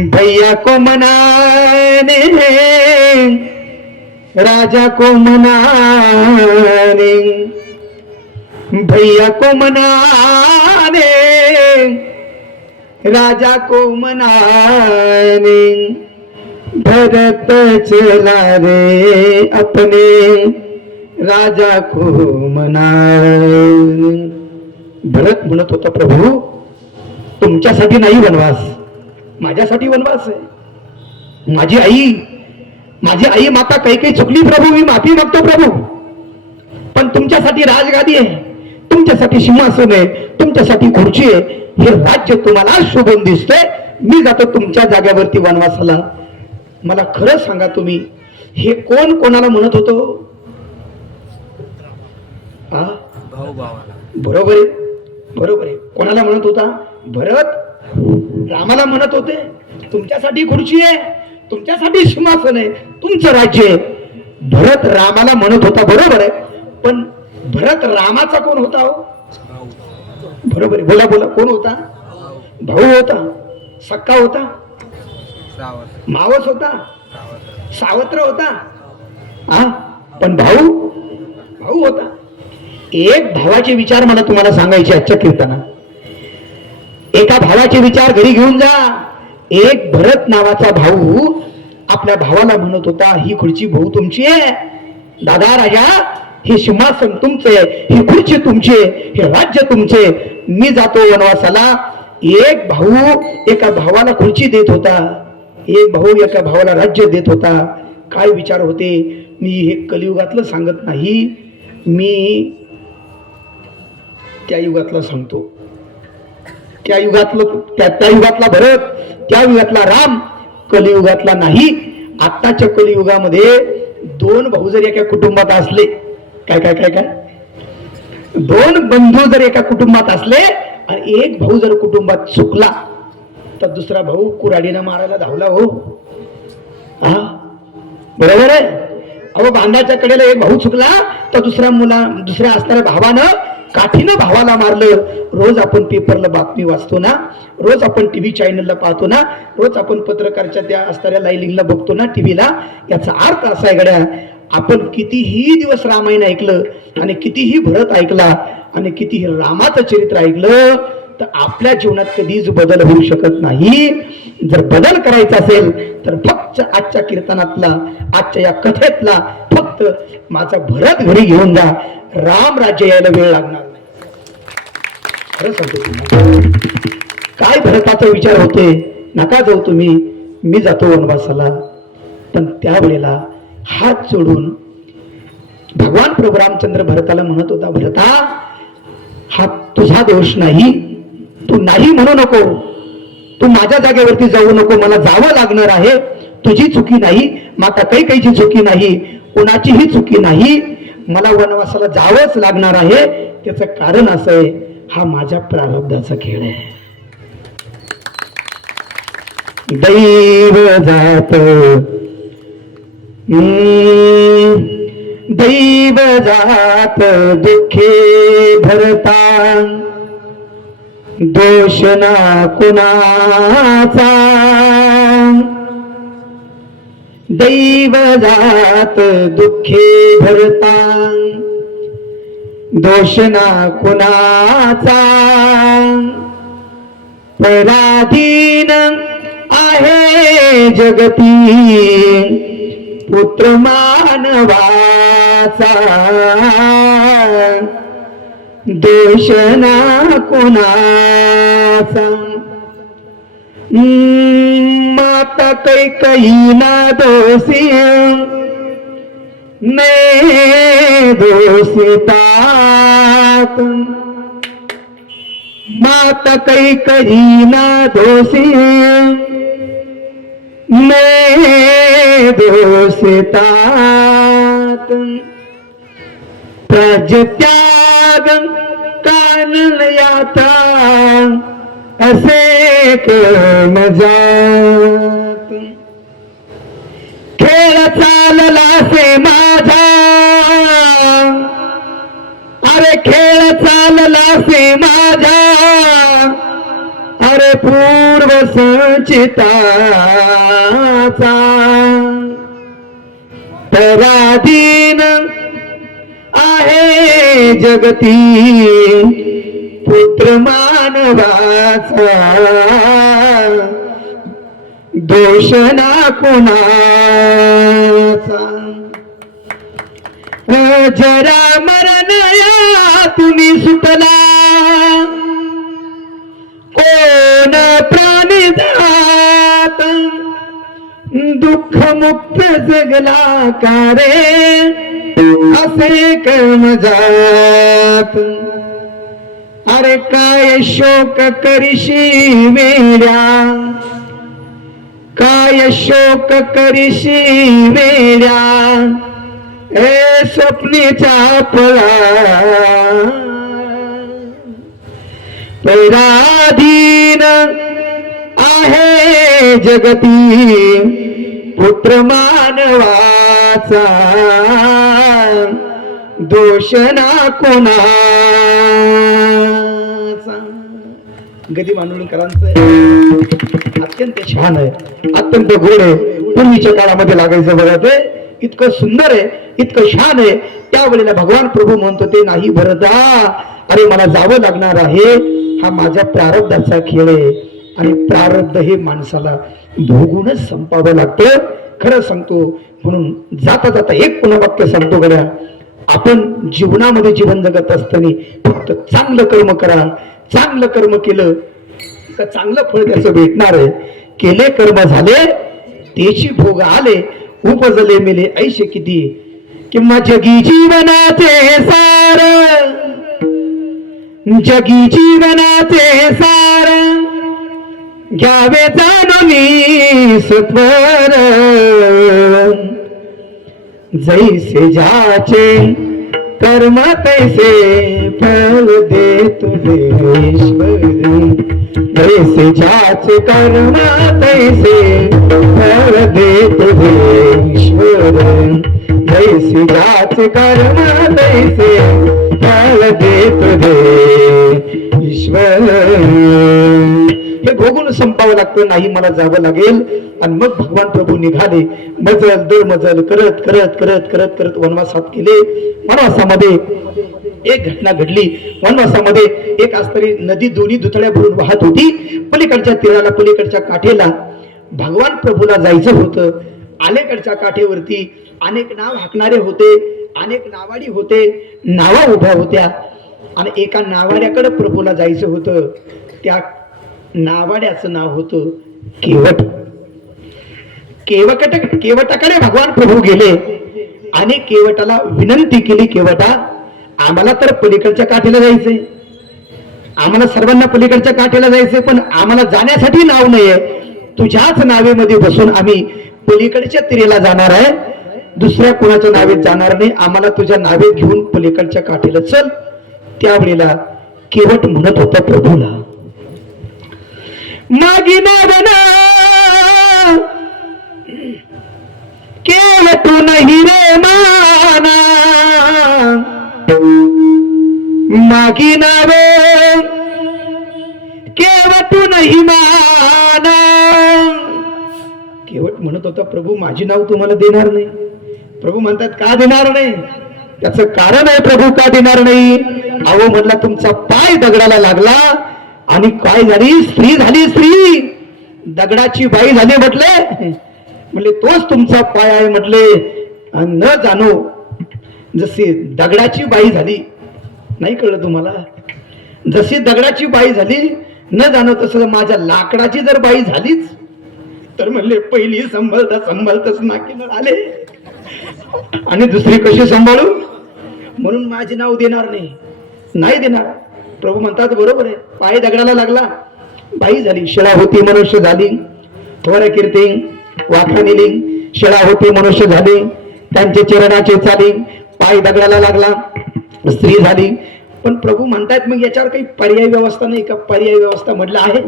भैया को मनाने राजा को मनाने, भैया को मनाने राजा को मनाने, भरत चला रे अपने राजा को मनाने. भरत म्हणत होता, प्रभू तुमच्यासाठी नाही वनवास, माझ्यासाठी वनवास आहे. माझी आई माता काही चुकली प्रभू, मी माफी मागतो प्रभू. पण तुमच्यासाठी राजगादी आहे, तुमच्यासाठी सिंहासन आहे, तुमच्यासाठी खुर्ची आहे. हे राज्य तुम्हाला शोभून दिसतंय, मी जातो तुमच्या जाग्यावरती वनवासाला. मला खरं सांगा, तुम्ही हे कोण कोणाला म्हणत होतो? बरोबर आहे, बरोबर आहे. कोणाला म्हणत होता? भरत रामाला म्हणत होते, तुमच्यासाठी खुर्ची आहे, तुमच्यासाठी सिंहासन आहे, तुमचं राज्य आहे. भरत रामाला म्हणत होता, बरोबर आहे. पण भरत रामाचा कोण होता हो? बरोबर आहे, बोला बोला, कोण होता? भाऊ होता, सक्का होता, मावस होता, सावत्र होता. पण भाऊ होता. एक भावाचे विचार मला तुम्हाला सांगायचे आजच्या कीर्तनात. एका भावाचे विचार घरी घेऊन जा. एक भरत नावाचा भाऊ आपल्या भावाला म्हणत होता, ही खुर्ची भाऊ तुमची आहे, दादा राजा हे सिंहासन तुमचे, ही खुर्ची तुमची, हे राज्य तुमचे, मी जातो वनवासाला. एक भाऊ एका भावाला खुर्ची देत होता, एक भाऊ एका भावाला राज्य देत होता. काय विचार होते? मी हे कलियुगातलं सांगत नाही, मी त्या युगातला सांगतो. त्या युगातला भरत, त्या युगातला राम, कलियुगातला नाही. आत्ताच्या कलियुगामध्ये दोन भाऊ जर एका कुटुंबात असले, काय काय काय काय दोन बंधू जर एका कुटुंबात असले आणि एक भाऊ जर कुटुंबात चुकला तर दुसरा भाऊ कुऱ्हाडीनं मारायला धावला हो. बरोबर आहे. अहो, बांधाच्या कडेला एक भाऊ चुकला तर दुसऱ्या असणाऱ्या भावानं काठीनं भावाला मारलं. रोज आपण पेपरला बातमी वाचतो ना, रोज आपण टीव्ही चॅनलला पाहतो ना, रोज आपण पत्रकारच्या त्या असणाऱ्या लाईव्हिंगला बघतो ना टीव्हीला. याचा अर्थ असा आहे गड्या, आपण कितीही दिवस रामायण ऐकलं आणि कितीही भरत ऐकला आणि कितीही रामाचं चरित्र ऐकलं तर आपल्या जीवनात कधीच बदल होऊ शकत नाही. जर बदल करायचा असेल तर फक्त आजच्या कीर्तनातला, आजच्या या कथेतला फक्त माझा भरत घरी घेऊन जा. राम राज्य यायला वेळ लागणार नाही. खरं सांगतो तुम्हाला. काय भरताचा विचार होते, नका जाऊ तुम्ही, मी जातो वनवासाला. पण त्यावेळेला हात जोडून भगवान प्रभू रामचंद्र भरताला म्हणत होता, भरता हा तुझा दोष नाही, तू नाही म्हणू नको, तू माझ्या जागेवरती जाऊ नको, मला जावं लागणार आहे. तुझी चुकी नाही, माता कैकेयीची चुकी नाही, कोणाचीही चुकी नाही, मला वनवासाला जावंच लागणार आहे. त्याचं कारण असं आहे, हा माझ्या प्रारब्धाचा खेळ आहे. दैव जात दैव जात दुःखे भरता, दोष ना कुणाचा, दैव जात दुःखे भरता, दोष ना कुणाचा, पराधीन आहे जगती पुत्र मानवाचा, दोष ना कोणाचा. माता कैकेयी ना दोषी, ने दोषितात मात कै करीना दोषी ने दोषितात प्रजत्याग कानन याता असे कर्म जात खेळ चालला से माझा अरे खेळ चालला से माझा अरे पूर्व संचिताचा पराधीन आहे जगती पुत्र मानवाचा दोष ना कोणाचा जरा मरण या तुम्ही सुटला कोण प्राणी जात दुःख मुक्त जगला का रे असे कर्म जात अरे काय शोक करिशी वेड्या काय शोक करिशी वेड्या ए स्वप्नीचा पळा पराधीन आहे जगती पुत्र मानवाचा दोष ना कोणाचा. गदी मांडुळकरांचं अत्यंत छान आहे, अत्यंत गोड आहे. पूर्वीच्या काळामध्ये लागायचं बघा ते इतकं सुंदर आहे, इतकं छान आहे. त्यावेळेला भगवान प्रभू म्हणतो ते नाही भरता, अरे मला जावं लागणार आहे, हा माझ्या प्रारब्धाचा खेळ आहे आणि प्रारब्ध हे माणसाला भोगूनच संपावं लागतं. खरं सांगतो म्हणून जाता जाता एक पुन्हा वाक्य सांगतो गड्या, आपण जीवनामध्ये जीवन जगत असताना फक्त चांगलं कर्म करा. चांगलं कर्म केलं तर चांगलं फळ त्याचं भेटणार आहे. केले कर्म झाले त्याची भोग आले, उपजले मेले ऐशे किती. किंवा जगी जीवनाचे सार, जगी जीवनाचे सार घ्यावे जाणून सत्वर. जैसे ज्याचे कर्म तैसे फल दे तुझे ईश्वरी. जैसे ज्याचे कर्म तैसे फल दे तुझे ईश्वर. जैसे ज्याचे कर्म तैसे फल दे तुझे ईश्वर. हे भोगून संपावं लागतं, नाही मला जावं लागेल. आणि मग भगवान प्रभू निघाले, मजल दर मजल करत करत करत करत करत वनवासात गेले. वनवासामध्ये एक घटना घडली. वनवासामध्ये एक आस्तरी नदी दोन्ही दुतड्या भरून वाहत होती. पलीकडच्या तीराला पलीकडच्या काठेला भगवान प्रभूला जायचं होतं. अलीकडच्या काठेवरती अनेक नाव हाकणारे होते, अनेक नावाडी होते, नावा उभ्या होत्या आणि एका नावाड्याकडे प्रभूला जायचं होतं. त्या नावाड्याचं नाव होतं केवट. केवटाकडे भगवान प्रभू गेले आणि केवटाला विनंती केली, केवटा आम्हाला तर पलीकडच्या काठीला जायचंय, आम्हाला सर्वांना पलीकडच्या काठीला जायचंय, पण आम्हाला जाण्यासाठी नाव नाहीये. तुझ्याच नावेमध्ये बसून आम्ही पलीकडच्या तिरेला जाणार आहे, दुसऱ्या कोणाच्या नावेत जाणार नाही. आम्हाला तुझ्या नावेत घेऊन पलीकडच्या काठीला चल. त्यावेळेला केवट म्हणत होता प्रभूला, मागी नावना केवट नाही रे माना. मागी नावे केवट नाही माना. केवट म्हणत होता प्रभू माझी नाव तुम्हाला देणार नाही. प्रभू म्हणतात का देणार नाही? त्याचं कारण आहे प्रभू का देणार नाही. अहो म्हटला तुमचा पाय दगडाला लागला आणि काय झाली, स्त्री झाली, स्त्री दगडाची बाई झाली म्हटले. म्हणले तोच तुमचा पाय आहे म्हटले. न जाणो जशी दगडाची बाई झाली, नाही कळलं तुम्हाला, जशी दगडाची बाई झाली न जाणो तसं माझ्या लाकडाची जर बाई झालीच तर म्हणले पहिली संभलता संभलताच नाकीला आले. आणि दुसरी कशी सांभाळू, म्हणून माझे नाव देणार नाही देणार. प्रभू म्हणतात बरोबर आहे, पाय दगडाला लागला, बाई झाली, शिळा होती मनुष्य झाली, थोर कीर्ती वाखा नेली, शिळा होती मनुष्य झाली, त्यांचे चरणाचे चाली, पाय दगडाला लागला, स्त्री झाली. पण प्रभू म्हणतात मग याच्यावर काही पर्याय व्यवस्था नाही का? पर्याय व्यवस्था म्हटलं आहे,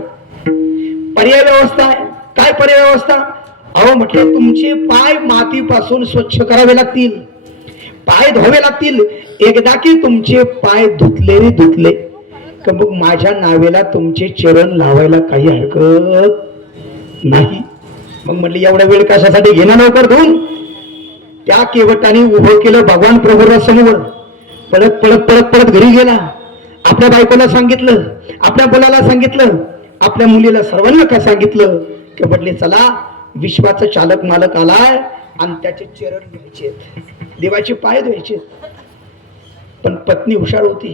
पर्याय व्यवस्था आहे. काय पर्याय व्यवस्था? अहो म्हटलं तुमचे पाय मातीपासून स्वच्छ करावे लागतील, पाय धुवावे लागतील. एकदा की तुमचे पाय धुतले का मग माझ्या नावेला तुमचे चरण लावायला काही हरकत नाही. मग म्हटलं एवढा वेळ कशासाठी घेणं, लवकर धुवून. त्या केवटाने उभं केलं भगवान प्रभूला समोर. पळत घरी गेला. आपल्या बायकोला सांगितलं, आपल्या मुलाला सांगितलं, आपल्या मुलीला, सर्वांना काय सांगितलं की म्हटले चला विश्वाचा चालक मालक आलाय आणि त्याचे चरण घ्यायचे, देवाचे पाय धुवायचे. पण पत्नी हुशार होती,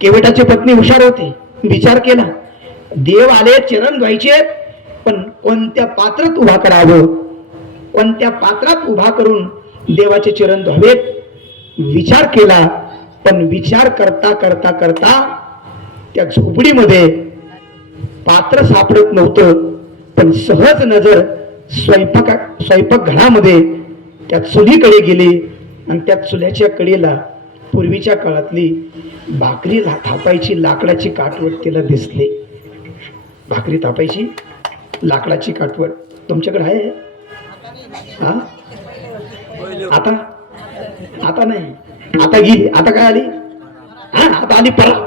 केवटाची पत्नी हुशार होती. विचार केला देव आले, चरण धुवायचे, पण कोणत्या पात्रात उभा करावं, कोणत्या पात्रात उभा करून देवाचे चरण धुवावेत. विचार केला. पण विचार करता करता करता त्या झोपडीमध्ये पात्र सापडत नव्हतं. पण सहज नजर स्वयंपाक घरामध्ये त्या चुलीकडे गेली आणि त्या चुल्याच्या कडेला पूर्वीच्या काळातली भाकरी थापायची लाकडाची काठवट तिला दिसली. भाकरी थापायची लाकडाची काठवट तुमच्याकडे आहे? हा, आता नाही, आता गेली. आता काय आली? हा, आता आली परात.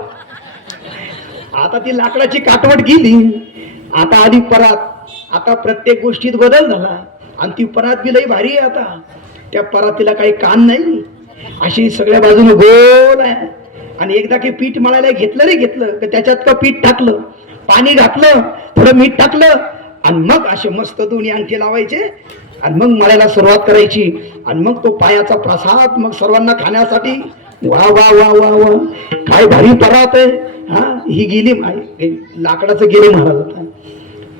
आता ती लाकडाची काठवट गेली, आता आली परात. आता प्रत्येक गोष्टीत बदल झाला आणि ती परात बी लई भारी आहे. आता त्या परातीला काही कान नाही, अशी सगळ्या बाजूने गोल आहे. आणि एकदा की पीठ मळायला घेतलं की त्याच्यात का पीठ टाकलं, पाणी घातलं, थोडं मीठ टाकलं आणि मग असे मस्त दोन्ही अंगठे लावायचे आणि मग मळायला सुरुवात करायची. आणि मग तो पायाचा प्रसाद मग सर्वांना खाण्यासाठी. वा वा वा वा वा, काय भारी परात आहे. हा, ही गेली लाकडाचं गेली महाराज. आता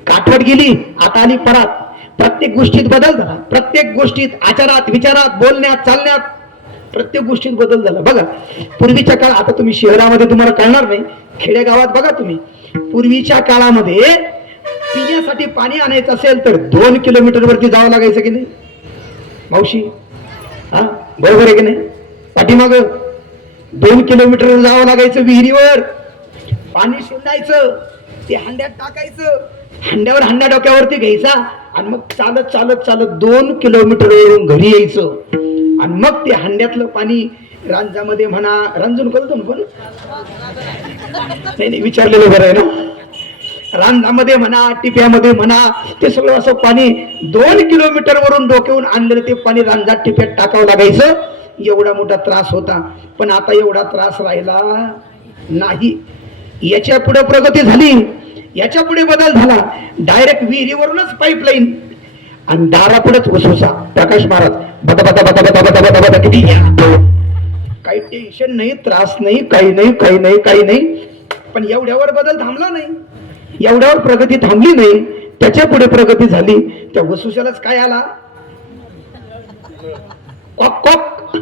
काठवट गेली, आता आली परात. प्रत्येक गोष्टीत बदल झाला, प्रत्येक गोष्टीत, आचारात, विचारात, बोलण्यात, चालण्यात, प्रत्येक गोष्टीत बदल झाला. बघा पूर्वीच्या काळ, आता तुम्ही शहरामध्ये तुम्हाला कळणार नाही, खेडेगावात बघा तुम्ही, पूर्वीच्या काळामध्ये पिण्यासाठी पाणी आणायचं असेल तर 2 किलोमीटर वरती जावं लागायचं की नाही मावशी? हा, बरोबर आहे की नाही? पाठीमाग 2 किलोमीटर जावं लागायचं विहिरीवर. पाणी शिंदायचं, ते हांड्यात टाकायचं, हांड्यावर हांड्या डोक्यावरती घ्यायचा आणि मग चालत चालत चालत 2 किलोमीटर वरून घरी यायचं. आणि मग ते हांड्यातलं पाणी रांजामध्ये म्हणा, रांजून करतो ना पण नाही विचारलेलं बरं आहे ना, रांजामध्ये म्हणा, टिप्यामध्ये म्हणा, ते सगळं असं पाणी 2 किलोमीटर वरून डोक्यावरून आणलेलं ते पाणी रांजात टिप्यात टाकावं लागायचं. एवढा मोठा त्रास होता. पण आता एवढा त्रास राहिला नाही. याच्या पुढे प्रगती झाली, याच्या पुढे बदल झाला. डायरेक्ट विहिरीवरूनच पाईपलाईन आणि दारापुढेच वसवसा. प्रकाश महाराज बता बता बता बता बता बता बता किती काही टेन्शन नाही, त्रास नाही, काही नाही. पण एवढ्यावर बदल थांबला नाही, एवढ्यावर प्रगती थांबली नाही. त्याच्या पुढे प्रगती झाली. त्या वसुशालाच काय आला? Cock cock.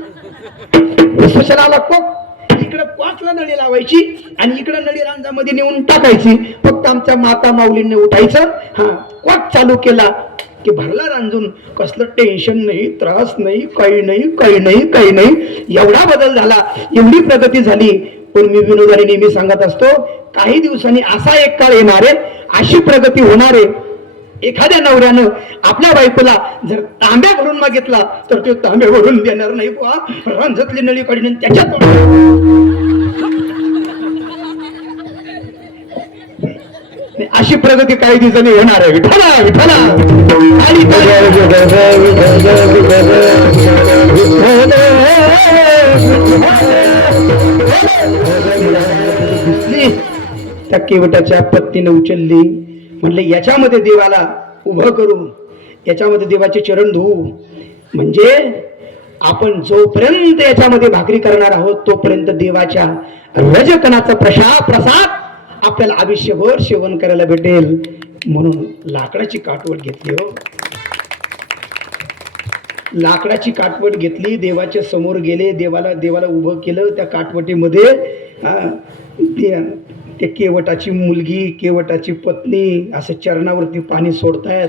वसुशाला आला कॉक. इकडे कॉकला नळी लावायची आणि इकडे नळी रांजामध्ये नेऊन टाकायची. फक्त आमच्या माता माऊलींनी उठायचं, हा कॉक चालू केला की भरला रांजून. कसलं टेन्शन नाही, त्रास नाही, काही नाही. एवढा बदल झाला, एवढी प्रगती झाली. पण मी विनोदाने नेहमी सांगत असतो, काही दिवसांनी असा एक काळ येणार आहे, अशी प्रगती होणार आहे. एखाद्या नवऱ्यानं आपल्या बायकोला जर तांब्या भरून मागितला तर तो तांब्या भरून देणार नाही. बुवा रांजातली नळी काढून त्याच्यात अशी प्रगती काही दिवसांनी होणार आहे. विठ्ठला विठ्ठला. त्या केवटाच्या पत्नीने उचलली. म्हणले याच्यामध्ये देवाला उभं करू, याच्यामध्ये देवाचे चरण धुवू. म्हणजे आपण जोपर्यंत याच्यामध्ये भाकरी करणार आहोत तोपर्यंत देवाच्या रजकणाचा प्रसाद आपल्याला आयुष्यभर सेवन करायला भेटेल. म्हणून लाकडाची काठवट घेतली. हो, लाकडाची काटवट घेतली, देवाच्या समोर गेले, देवाला उभं केलं. त्या काटवटीमध्ये ते केवटाची मुलगी, केवटाची पत्नी असं चरणावरती पाणी सोडतायत.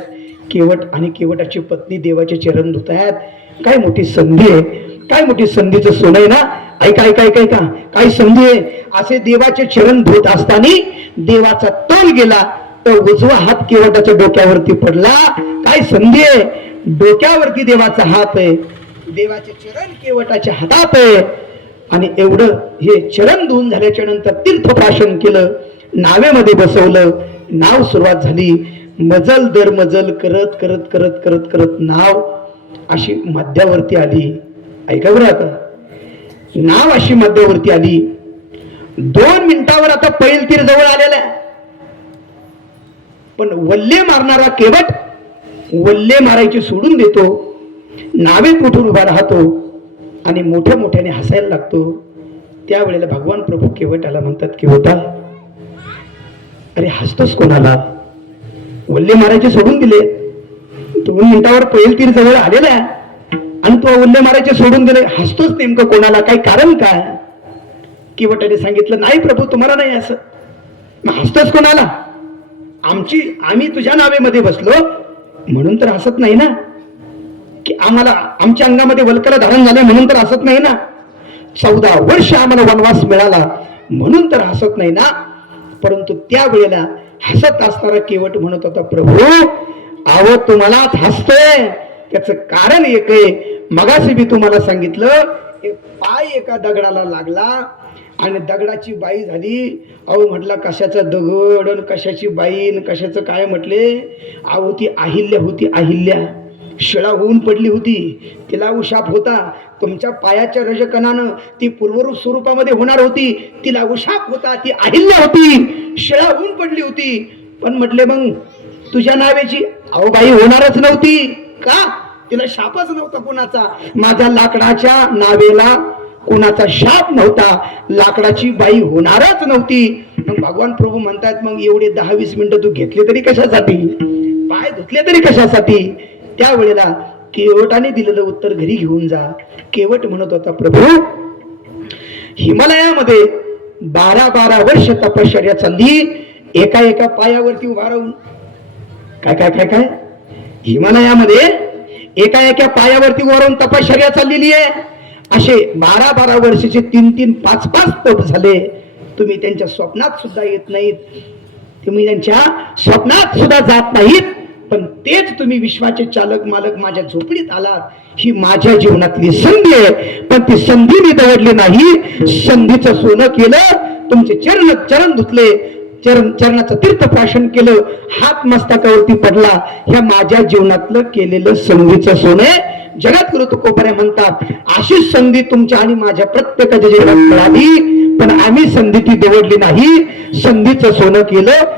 केवट आणि केवटाची पत्नी देवाचे चरण धुतायत. काय मोठी संधी आहे, काय मोठी संधीचं सोनं आहे ना. ऐका ऐका ऐका ऐका, काय संधी आहे. असे देवाचे चरण धुत असताना देवाचा तोल गेला तर उजवा हात केवटाच्या डोक्यावरती पडला. काय संधी आहे. डोक्यावरती देवाचा हात आहे, देवाचे चरण केवटाच्या हातात आहे. आणि एवढं हे चरण धुवून झाल्याच्या नंतर तीर्थप्राशन केलं, नावेमध्ये बसवलं. नाव सुरुवात झाली. मजल दर मजल करत करत करत करत करत नाव अशी मध्यावरती आली. ऐका बरं, आता नाव अशी मध्यावरती आली. 2 मिनिटावर आता पैलतीर जवळ आलेला आहे. पण वल्ले मारणारा केवट वल्ले मारायची सोडून देतो, नावेत उठून उभा राहतो आणि मोठ्या मोठ्याने हसायला लागतो. त्यावेळेला भगवान प्रभू केवटाला म्हणतात, केवटा अरे हसतोस कोणाला. वल्ले मारायचे सोडून दिले, 2 मिनिटावर पैलतीर जवळ आलेला आहे आणि तू वल्ले मारायचे सोडून दिले, हसतोस नेमकं कोणाला, काही कारण काय. केवटाने सांगितलं, नाही प्रभू तुम्हाला नाही असं. मग हसतोस कोणाला. आम्ही तुझ्या नावेमध्ये बसलो म्हणून तर हसत नाही ना, की आम्हाला आमच्या अंगामध्ये वल्कला धारण झालं म्हणून तर हसत नाही ना. 14 वर्ष आम्हाला वनवास मिळाला म्हणून तर हसत नाही ना. परंतु त्यावेळेला हसत असणारा केवट म्हणत होता, प्रभू आव तुम्हालाच हसतोय त्याचं कारण एक आहे. मगाशी मी तुम्हाला सांगितलं, एक पाय एका दगडाला लागला आणि दगडाची बाई झाली. अहो म्हटला कशाचा दगड आणि कशाची बाई आणि कशाचं काय म्हटले. अहो ती अहिल्या होती, अहिल्या शिळा होऊन पडली होती, तिला उशाप होता. तुमच्या पायाच्या रजकणानं ती पूर्वरूप स्वरूपामध्ये होणार होती, तिला उशाप होता, ती अहिल्या होती, शिळा होऊन पडली होती. पण म्हटले मग तुझ्या नावेची. अहो बाई होणारच नव्हती. का. तिला शापच नव्हता कुणाचा. माझ्या लाकडाच्या नावेला कुणाचा शाप नव्हता, लाकडाची बाई होणारच नव्हती. मग भगवान प्रभू म्हणतात, मग एवढे 10-20 मिनिटं तू घेतले तरी कशासाठी, पाय धुतले तरी कशासाठी. त्यावेळेला केवटाने दिलेलं उत्तर घरी घेऊन जा. केवट म्हणत होता, प्रभू हिमालयामध्ये 12 वर्ष तपश्चर्या चालली, एका एका पायावरती उभा राहून. काय काय काय काय. हिमालयामध्ये एका एका पायावरती उभा राहून तपश्चर्या चाललेली आहे. असे 12 वर्षाचे 3-3, 5-5 तप झाले. तुम्ही त्यांच्या स्वप्नात सुद्धा येत नाहीत, तुम्ही त्यांच्या स्वप्नात सुद्धा जात नाहीत. पण तेच तुम्ही विश्वाचे चालक मालक माझ्या झोपडीत आलात. ही माझ्या जीवनातली संधी आहे, पण ती संधी मी दवडली नाही. संधीचं सोनं केलं, तुमचे चरण धुतले, चरणाचं तीर्थप्राशन केलं, हात मस्तकावरती पडला. ह्या माझ्या जीवनातलं केलेलं संधीचं सोने. जगद्गुरु तुकोबरे म्हणतात, अशी संधी तुमच्या आणि माझ्या प्रत्येकाच्या जीवनात मिळाली, पण आम्ही संधी ती दवडली नाही. संधीचं सोनं केलं.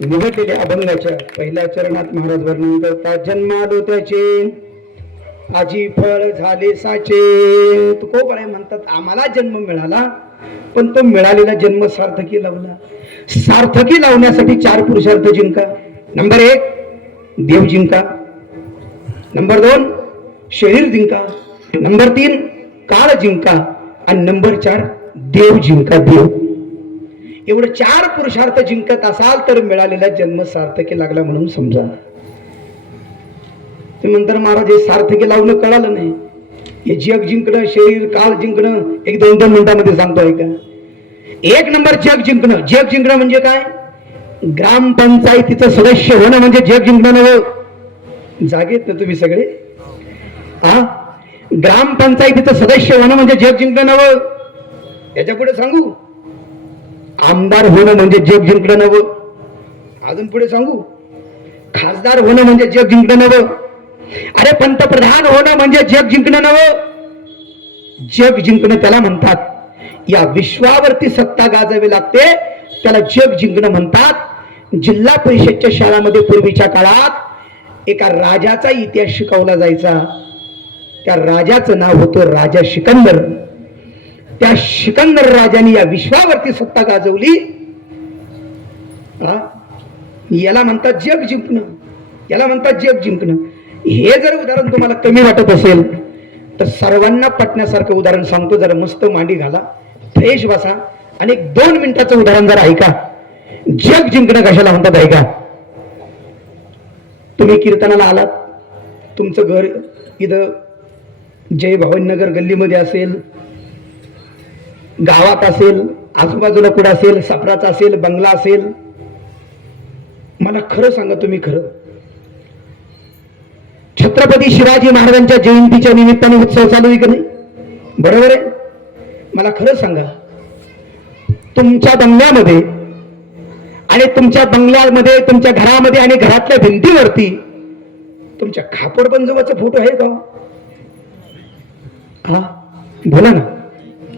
निघटलेल्या अभंगाच्या पहिल्या चरणात महाराज वर्णन करतात. जन्मालो त्याचे ताजी फळ झाले साचे. तुकोबाराय म्हणतात आम्हाला जन्म मिळाला पण तो मिळालेला जन्म सार्थकी लावला. सार्थकी लावण्यासाठी 4 पुरुषार्थ जिंका. नंबर 1 देव जिंका. नंबर 2 शरीर जिंका. नंबर 3 काळ जिंका. आणि नंबर 4 देव जिंका. देव. एवढं 4 पुरुषार्थ जिंकत असाल तर मिळालेला जन्म सार्थकी लागला म्हणून समजा. ते नंतर महाराज हे सार्थकी लावणं कळालं नाही. हे जग जिंकणं शरीर काळ जिंकणं 1-2 मिनिटांमध्ये सांगतोय का. 1 नंबर जग जिंकणं. जग जिंकणं म्हणजे काय. ग्रामपंचायतीचं सदस्य होणं म्हणजे जग जिंकणं नव्हे. जागेत ना तुम्ही सगळे. हा, ग्रामपंचायतीचं सदस्य होणं म्हणजे जग जिंकणं नव्हे. याच्या पुढे सांगू. आमदार होणं म्हणजे जग जिंकणं नव्हे. अजून पुढे सांगू. खासदार होणं म्हणजे जग जिंकणं नव्हे. अरे पंतप्रधान होणं म्हणजे जग जिंकणं नव्हे. जग जिंकणं त्याला म्हणतात. या विश्वावरती सत्ता गाजवावी लागते त्याला जग जिंकणं म्हणतात. जिल्हा परिषदच्या शाळांमध्ये पूर्वीच्या काळात एका राजाचा इतिहास शिकवला जायचा. त्या राजाचं नाव होतं राजा सिकंदर. त्या सिकंदर राजाने या विश्वावरती सत्ता गाजवली. याला म्हणतात जग जिंकणं. याला म्हणतात जग जिंकणं. हे जर उदाहरण तुम्हाला कमी वाटत असेल तर सर्वांना पटण्यासारखं उदाहरण सांगतो. जरा मस्त मांडी घाला, फ्रेश बसा आणि 2 मिनिटाचं उदाहरण जरा ऐका. जग जिंकणं कशाला म्हणतात ऐका. तुम्ही कीर्तनाला आलात. तुमचं घर इथं जय भवानीनगर गल्लीमध्ये असेल, गावात असेल, आजूबाजूला कुठं असेल, सापराचा असेल, बंगला असेल. मला खरं सांगा, तुम्ही खरं छत्रपती शिवाजी महाराजांच्या जयंतीच्या निमित्ताने उत्सव चालू आहे की नाही. बरोबर आहे. मला खरं सांगा, तुमच्या बंगल्यामध्ये आणि तुमच्या बंगल्यामध्ये तुमच्या घरामध्ये आणि घरातल्या भिंतीवरती तुमच्या खापड पंजोबाचा फोटो आहे का. हा बोला ना.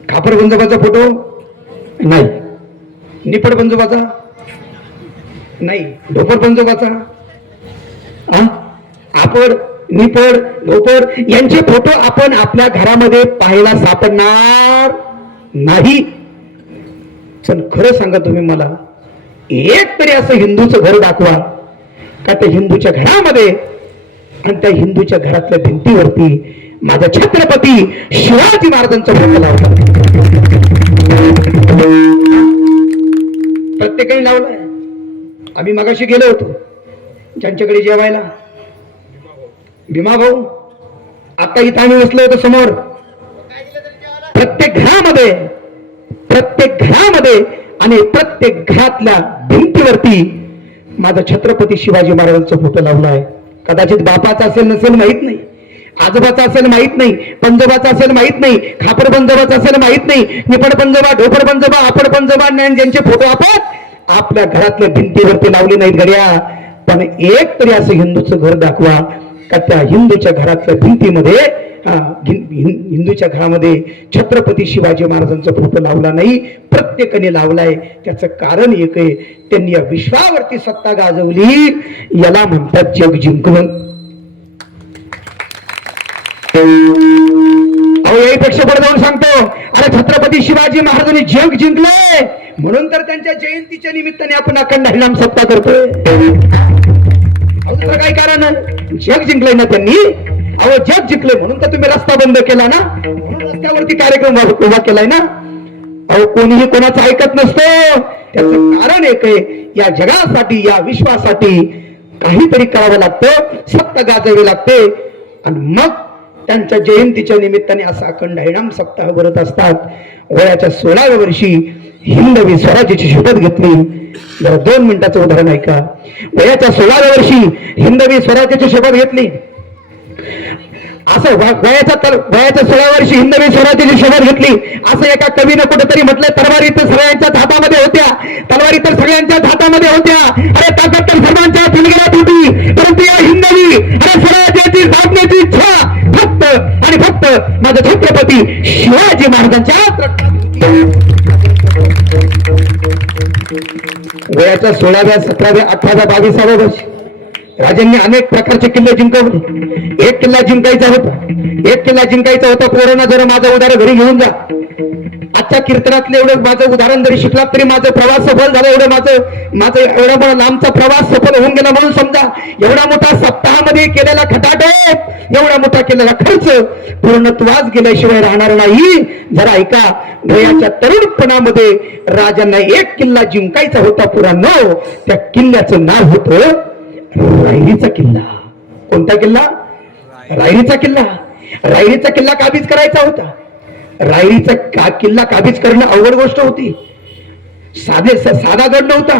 खापड पंजोबाचा फोटो नाही. निपड पंजोबाचा नाही. ढोपर पंजोबाचा. आपड निपड ढोपर यांचे फोटो आपण आपल्या घरामध्ये पाहायला सापडणार नाही. चल खरं सांगा तुम्ही मला, एक तरी असं हिंदूचं घर दाखवा का त्या हिंदूच्या घरामध्ये आणि त्या हिंदूच्या घरातल्या भिंतीवरती माझा छत्रपती शिवाजी महाराजांचा फोटो लावला. प्रत्येकाने लावलाय. आम्ही मगाशी गेलो होतो ज्यांच्याकडे जेवायला, भीमा भाऊ. आता इथं आम्ही बसलो होतो समोर. प्रत्येक घरामध्ये आणि प्रत्येक घरातल्या भिंतीवरती माझा छत्रपती शिवाजी महाराजांचा फोटो लावला आहे. कदाचित बापाचा असेल नसेल माहित नाही, आजोबाचा असेल माहित नाही, पंजोबाचा असेल माहित नाही, खापर पंजोबाचा असेल माहित नाही, निपड पंजोबा, ढोपर पंजोबा, आपड पंजोबा ज्यांचे फोटो आपण आपल्या घरातल्या भिंतीवरती लावले नाहीत गड्या. पण एक तरी असं हिंदूचं घर दाखवा का त्या हिंदूच्या घरातल्या भिंतीमध्ये हिंदूच्या घरामध्ये छत्रपती शिवाजी महाराजांचा फोटो लावला नाही. प्रत्येकाने लावलाय. त्याचं कारण एक आहे, त्यांनी या विश्वावरती सत्ता गाजवली. याला म्हणतात जग जिंकणं. यापेक्षा पुढे जाऊन सांगतो, अरे छत्रपती शिवाजी महाराजांनी जग जिंकलंय म्हणून तर त्यांच्या जयंतीच्या निमित्ताने आपण अखंड हरिनाम सप्ताह करतोय. दुसरं काय कारण. जग जिंकलंय ना त्यांनी. अहो जग जिंकलंय म्हणून तर तुम्ही रस्ता बंद केला ना, म्हणून रस्त्यावरती कार्यक्रम उभा केलाय ना. अहो कोणीही कोणाचं ऐकत नसतं. त्याचं कारण एक आहे, या जगासाठी या विश्वासाठी काहीतरी करावं लागतं, सत्ता गाजवावी लागते. आणि मग त्यांच्या जयंतीच्या निमित्ताने असा अखंड हरिनाम सप्ताह भरत असतात. वयाच्या 16व्या वर्षी हिंदवी स्वराज्याची शपथ घेतली. जरा 2 मिनिटाचं उदाहरण ऐका. वयाच्या 16व्या वर्षी हिंदवी स्वराज्याची शपथ घेतली. असं वयाच्या 16व्या वर्षी हिंदवी स्वराज्याची शपथ घेतली असं एका कवीनं कुठेतरी म्हटलं. तलवारी तर सगळ्यांच्याच हातामध्ये होत्या, तलवारी तर सगळ्यांच्याच हातामध्ये होत्या. अरे ताकद तर सर्वांच्या पिलगेलात होती, परंतु या हिंदवी अरे स्वराज्याची साधण्याची इच्छा फक्त आणि फक्त माझा छत्रपती शिवाजी महाराजांच्या. वयाच्या 16व्या 17व्या 18व्या 22व्या वर्षी राजांनी अनेक प्रकारचे किल्ले जिंकवले. एक किल्ला जिंकायचा होता कोरोना. जर माझं उदाहरण घरी घेऊन जा. आजच्या कीर्तनातलं एवढं माझं उदाहरण जरी शिकलात तरी माझं प्रवास सफल झाला. माझं एवढा मोठा लांबचा प्रवास सफल होऊन गेला म्हणून समजा. एवढा मोठा सप्ताहामध्ये केलेला खटाटोप, एवढा मोठा केलेला खर्च पूर्णत्वास गेल्याशिवाय राहणार नाही. जरा ऐका, वयाच्या तरुणपणामध्ये राजांना एक किल्ला जिंकायचा होता पुरानो. त्या किल्ल्याचं नाव होतं रायरीचा किल्ला. कोणता किल्ला? रायरीचा किल्ला. रायरीचा किल्ला काबीज करायचा होता. रायरीचा किल्ला काबीज करणं अवघड गोष्ट होती. साधा गड नव्हता.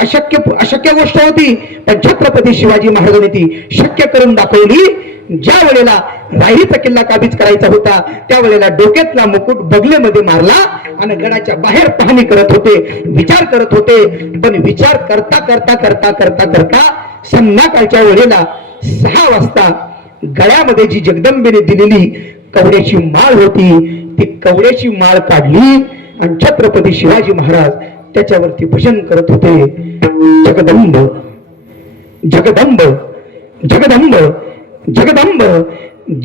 अशक्य गोष्ट होती. पण छत्रपती शिवाजी महाराजांनी ती शक्य करून दाखवली. ज्या वेळेला रायरीचा किल्ला काबीज करायचा होता त्यावेळेला डोक्यातला मुकुट बगलेमध्ये मारला आणि गडाच्या बाहेर पाहणी करत होते, विचार करत होते. पण विचार करता करता करता करता करता संध्याकाळच्या वेळेला 6 वाजता गळ्यामध्ये जी जगदंबेने दिलेली कवड्याची माळ होती ती कवड्याची माळ काढली आणि छत्रपती शिवाजी महाराज त्याच्यावरती भजन करत होते. जगदंब जगदंब जगदंब जगदंब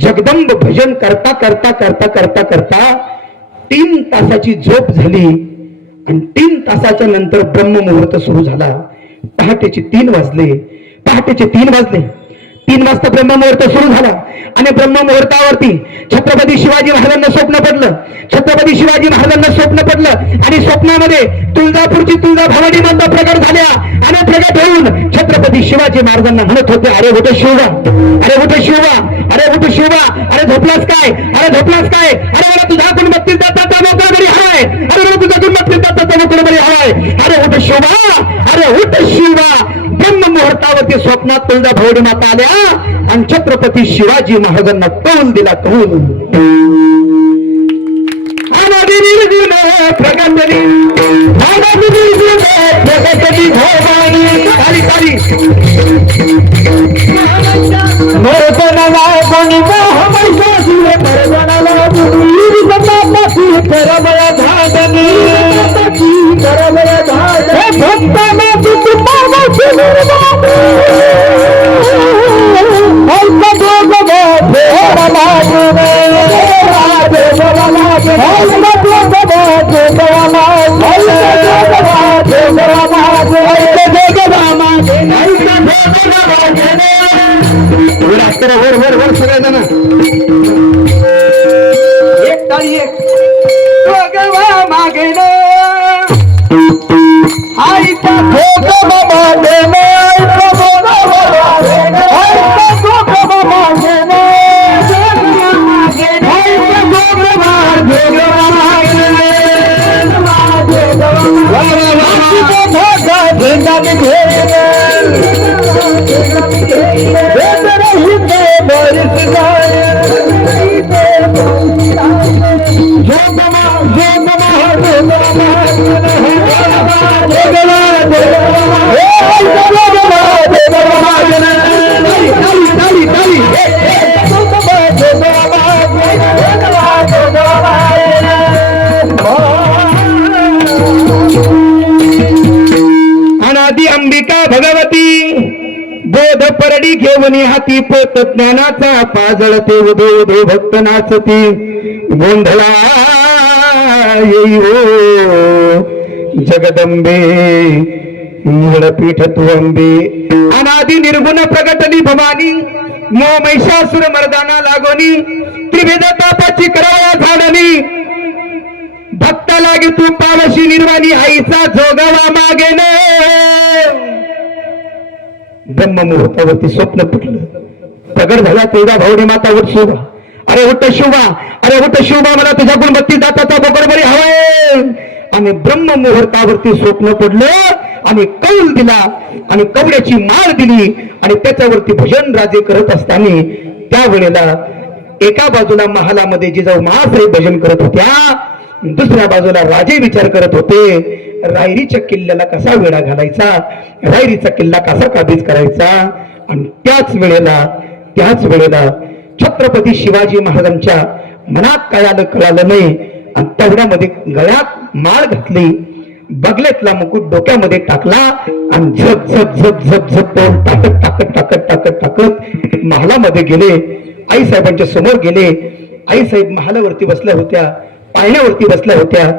जगदंब भजन करता करता करता करता करता 3 तासाची झोप झाली आणि 3 तासाच्या नंतर ब्रह्ममुहूर्त सुरू झाला. पहाटेचे 3 वाजले. 3 वाजता ब्रह्ममुहूर्त सुरू झाला आणि ब्रह्ममुहूर्तावरती छत्रपती शिवाजी महाराजांना स्वप्न पडलं आणि स्वप्नामध्ये तुळजापूरची तुळजा भवानी माता प्रगट झाल्या आणि प्रगट होऊन छत्रपती शिवाजी महाराजांना म्हणत होते, अरे उठ शिवबा, अरे उठ शिवबा, अरे उठ शिवबा, अरे झोपलास काय, अरे झोपलास काय, अरे मला तुझ्याकडून 32 दाताचा मोकळा बरी हवाय, अरे मला तुझ्याकडून 32 दाताचा मोकळा बरी हवाय, अरे उठ शिवबा, अरे उठ शिवबा. ब्रह्ममुहूर्तावरती स्वप्नात तुळजा भवानी माता आल्या आणि छत्रपती शिवाजी महाराजांना कौल दिला. कौल वर सगळ्या एक ताळी एक भगवा मागे आईचा भोगवा मागे अनादि अंबिका भगवती बोध परडी घेऊन हाती पोत ज्ञानाचा पाजळ ते उदो उदो भक्त नाचती गोंधळा येई हो जगदंबे मूळपीठ तू अंबे. अनादि निर्गुण प्रगटली भवानी मो महिषासुर मर्दाना लागोनी त्रिभेद तापाची करावया झाडली भक्ता लागे तू पावशी निर्वाणी आईचा जोगावा मागेन. ब्रह्ममुहूर्तावरती स्वप्न पडलं. प्रगट झाला तुळजा भवानी माता उठ शिवबा, अरे उठ शिवबा, अरे उठ शिवबा, मला तुझ्याकडून 32 दाताचा बोकड बरी हवाय. आणि ब्रह्ममुहूर्तावरती स्वप्न पडलं आणि कौल दिला आणि कवड्याची माळ दिली आणि त्याच्यावरती भजन राजे करत असताना त्यावेळेला एका बाजूला महालामध्ये जिजाऊ महासाहेब भजन करत होत्या, दुसऱ्या बाजूला राजे विचार करत होते रायरीच्या किल्ल्याला कसा वेढा घालायचा, रायरीचा किल्ला कसा काबीज करायचा. आणि त्याच वेळेला छत्रपती शिवाजी महाराजांच्या मनात काय आलं कळालं नाही आणि तेवढ्यामध्ये गळ्यात माळ घातली. बगलेतला मुकुट डोक्यामध्ये टाकला आणि झप झप झप झप झप पाऊल टाकत टाकत टाकत टाकत टाकत महालामध्ये गेले. आई साहेबांच्या समोर गेले. आई साहेब महालावरती बसल्या होत्या, पाळण्यावरती बसल्या होत्या.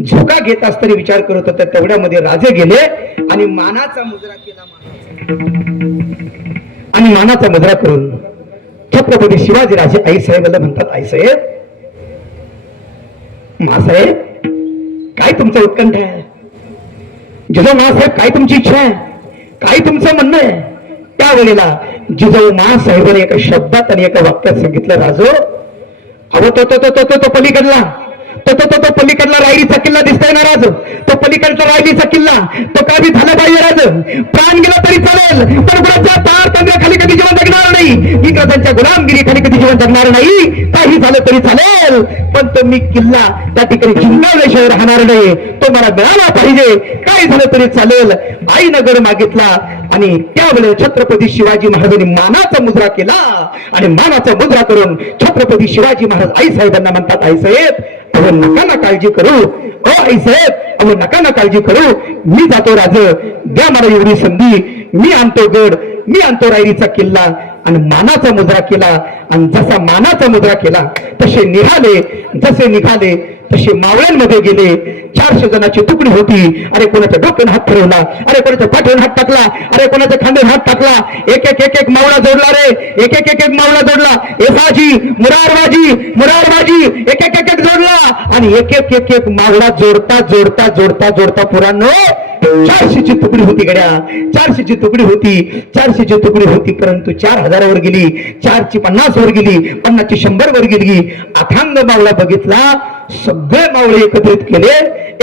झोका घेत असताना विचार करत होत्या. तेवढ्यामध्ये राजे गेले आणि मानाचा मुद्रा केला. आणि मानाचा मुद्रा करून छत्रपती शिवाजी राजे आई साहेबाला म्हणतात, आई साहेब, मासाहेब, काय तुमचं उत्कंठ आहे? जिजाऊ मासाहेब, काय तुमची इच्छा आहे? काय तुमचं म्हणणं आहे? त्यावेळेला जिजाऊ मासाहेबांनी एका शब्दात आणि एका वाक्यात सांगितलं, राजो, अहो तो पलीकडला तो पलीकडला रायरीचा किल्ला दिसतोय ना राज, तो पलीकडचा रायरीचा किल्ला तो कधी झाला पाहिजे राज. प्राण गेला तरी चालेल, पण गुलाबच्या तार तंत्राखाली कधी जीवन जगणार नाही, इंग्रजांच्या गुलामगिरी खाली कधी जीवन जगणार नाही. काही झालं तरी चालेल, पण तो मी किल्ला त्या ठिकाणी जिंकल्याशिवाय राहणार नाही. तो मला मिळाला पाहिजे, काय झालं तरी चालेल. आईनं गड मागितला आणि त्यावेळेस छत्रपती शिवाजी महाराजांनी मानाचा मुद्रा केला आणि मानाचा मुद्रा करून छत्रपती शिवाजी महाराज आई साहेबांना म्हणतात, आई साहेब, अहो नका ना काळजी करू, ओ आई साहेब, अहो नका ना काळजी करू, मी जातो राज, द्या मला एवढी संधी, मी आणतो गड, मी आणतो रायरीचा किल्ला. आणि मानाचा मुद्रा केला आणि जसा मानाचा मुद्रा केला तसे निघाले. जसे निघाले तसे मावळ्यांमध्ये गेले. 400 जणांची तुकडी होती. अरे कोणाच्या डोक्याने हात फिरवला, अरे कोणाच्या पाठीवर हात टाकला, अरे कोणाच्या खांद्यावर हात टाकला. एक एक एक एक मावळा जोडला रे, एक एक एक एक मावळा जोडला. एसाजी, मुरारबाजी, मुरारबाजी, एक एक एक एक जोडला आणि एक एक एक एक मावळा जोडता जोडता जोडता जोडता पुरानो 400ची तुकडी होती गड्या, 400ची तुकडी होती, 400ची तुकडी होती. परंतु 4000 वर गेली, 4ची 50 वर गेली, 50ची 100 वर गेली. अथांग मावळा बघितला, सगळे मावळे एकत्रित केले,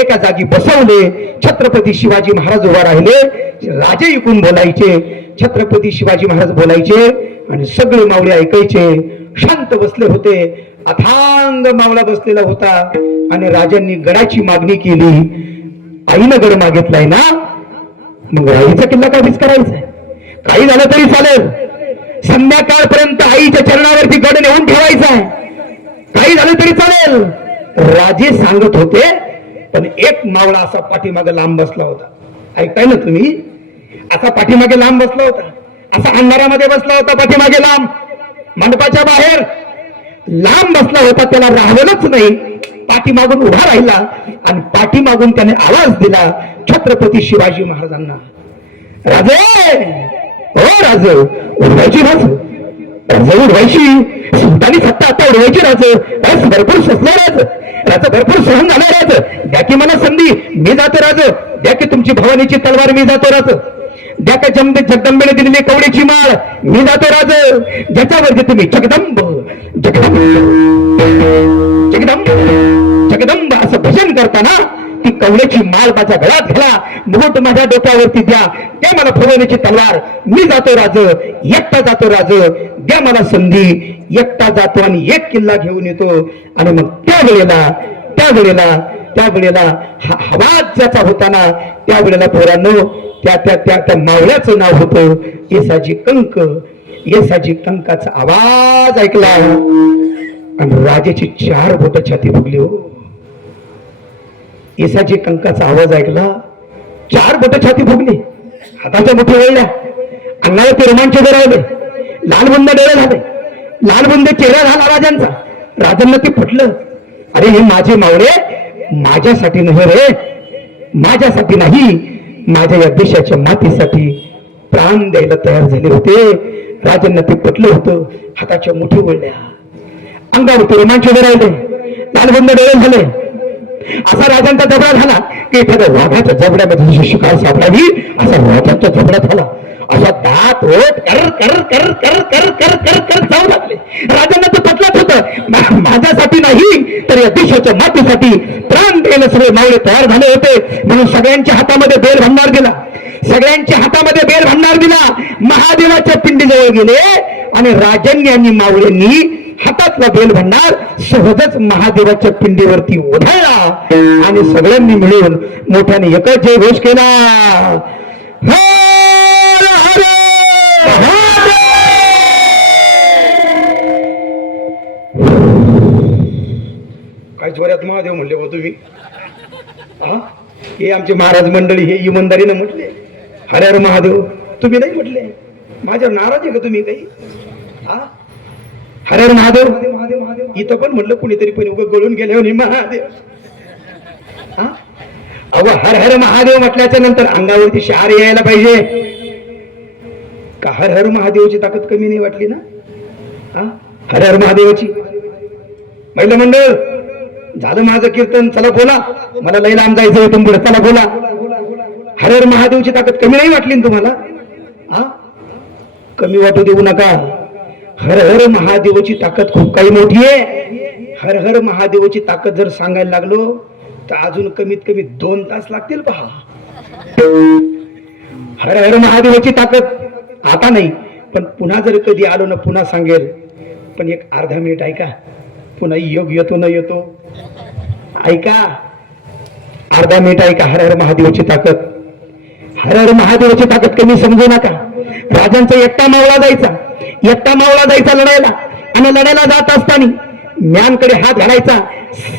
एका जागी बसवले. छत्रपती शिवाजी महाराज उभा राहिले, राजे इकून बोलायचे, छत्रपती शिवाजी महाराज बोलायचे आणि सगळे मावळे ऐकायचे. शांत बसले होते. अथांग मावळा बसलेला होता आणि राजांनी गडाची मागणी केली. आईनं गड मागितलाय ना, मग राईचा किल्ला काय करायचा? काही झालं तरी चालेल, संध्याकाळपर्यंत आईच्या चरणावरती गड नेऊन ठेवायचा आहे, काही झालं तरी चालेल. राजे सांगत होते, पण एक मावळा असा पाठीमागे लांब बसला होता. ऐकताय ना तुम्ही? असा पाठीमागे लांब बसला होता, असा अंधारामध्ये बसला होता, पाठीमागे लांब, मंडपाच्या बाहेर लांब बसला होता. त्याला राहवलंच नाही, पाठीमागून उभा राहिला आणि पाठीमागून त्याने आवाज दिला छत्रपती शिवाजी महाराजांना, राजे, ओ राजे, उडवायची राज, राजे उडवायची, सुलतानी सत्ता आता उडवायची राज, रस भरपूर सुचला राज, राज भरपूर सहन झाला राज, द्या की मला संधी, मी जातो राज, द्या की तुमची भवानीची तलवार, मी जातो राज, द्या का जगदंबेने दिलेली कवडीची माळ, मी जातो राज, ज्याच्यावरती तुम्ही जगदंब जगदंब जगदंब जगदंब असं भजन करताना ती कवड्याची माळ माझ्या गळ्यात घाला, मुकुट माझ्या डोक्यावरती द्या, द्या मला भवानीची तलवार, मी जातो राज, एकटा जातो राज, द्या मला संधी, एकटा जातो आणि एक किल्ला घेऊन येतो. आणि मग त्यावेळेला हवा ज्याचा होता ना, त्यावेळेला पोरांनो त्या त्या त्या त्या मावळ्याचं नाव होतं येसाजी कंक. येसाजी कंकाचा आवाज ऐकला आणि राजाची 4 बोट छाती फुगली. हो, येसाजी कंकाचा आवाज ऐकला, 4 बोट छाती फुगली, हाताच्या मुठी वळल्या, अंगावरती रोमांच उभे राहिले, लालबुंद डोळे झाले, लालबुंद चेहरा झाला राजांचा. राजांना ते फुटलं, अरे हे माझे मावळे माझ्यासाठी नाही रे, माझ्यासाठी नाही, माझ्या या देशाच्या मातीसाठी प्राण द्यायला तयार झाले होते. राजांना ते पटलं होतं, हाताच्या मुठी वळल्या, अंगावरती रोमांच उभे राहिले, लालबुंद डोळे झाले. असा राजांचा जबडा झाला की एखाद्या वाघाच्या जबड्यामध्ये जशी शिकार सापडावी असा राजांच्या जबड्यात झाला. असा दात ओट कर कर कर कर कर कर कर कर जाऊ लागले. राजांना ते पटलंच होतं, माझ्यासाठी नाही तर या देशाच्या मातीसाठी प्राण द्यायला सगळे मावळे तयार झाले होते. म्हणून सगळ्यांच्या हातामध्ये बेल भंडार दिला, सगळ्यांच्या हातामध्ये बेल भंडार दिला. महादेवाच्या पिंडीजवळ गेले आणि राजांनी आणि मावळ्यांनी हातातला बेल भंडार सहजच महादेवाच्या पिंडीवरती ओढळला आणि सगळ्यांनी मिळून मोठ्याने एकच जय घोष केला, हर हर महादेव. काय जोरात महादेव म्हणले बा तुम्ही? हे आमचे महाराज मंडळी हे इमानदारीनं म्हटले हर हर महादेव. तुम्ही नाही म्हटले. माझ्यावर नाराज आहे का तुम्ही काही? हा हर हर महादेव महादेव महादेव इथं पण म्हटलं कुणीतरी पण उगं गळून गेल्यावर महादेव. हा अव हर हर महादेव म्हटल्याच्या नंतर अंगावरती शहार यायला पाहिजे का? हर हर महादेवाची ताकद कमी नाही वाटली ना? हा हर हर महादेवाची. महिला मंडळ झालं माझं कीर्तन. चला बोला, मला लई लांब जायचं इथून पुढे. चला बोला. हर हर महादेवची ताकद कमी नाही वाटली ना तुम्हाला? हा कमी वाटू देऊ नका. हर हर महादेवाची ताकद खूप काही मोठी आहे. हर हर महादेवाची ताकद जर सांगायला लागलो तर अजून कमीत कमी 2 तास लागतील पहा. हर हर महादेवाची ताकद आता नाही, पण पुन्हा जर कधी आलो ना पुन्हा सांगेल. पण एक अर्धा मिनिट ऐका, पुन्हा योग येतो न येतो ऐका. अर्धा मिनिट ऐका. हर हर महादेवाची ताकद. हर हर महादेवाची ताकद कमी समजू नका. राजांचा एकटा मावळा जायचा लढायला, आणि लढायला जात असताना म्यांकडे हात घालायचा,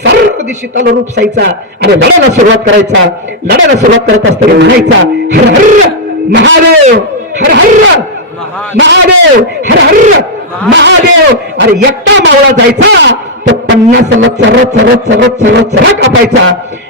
सर्व दिशेला रूपसायचा आणि लढायला सुरुवात करायचा. लढायला सुरुवात करत असताना म्हणायचा हर हर महादेव, हर हर महादेव, हर हर महादेव. अरे एकटा मावळा जायचा तर 50ला चर कापायचा.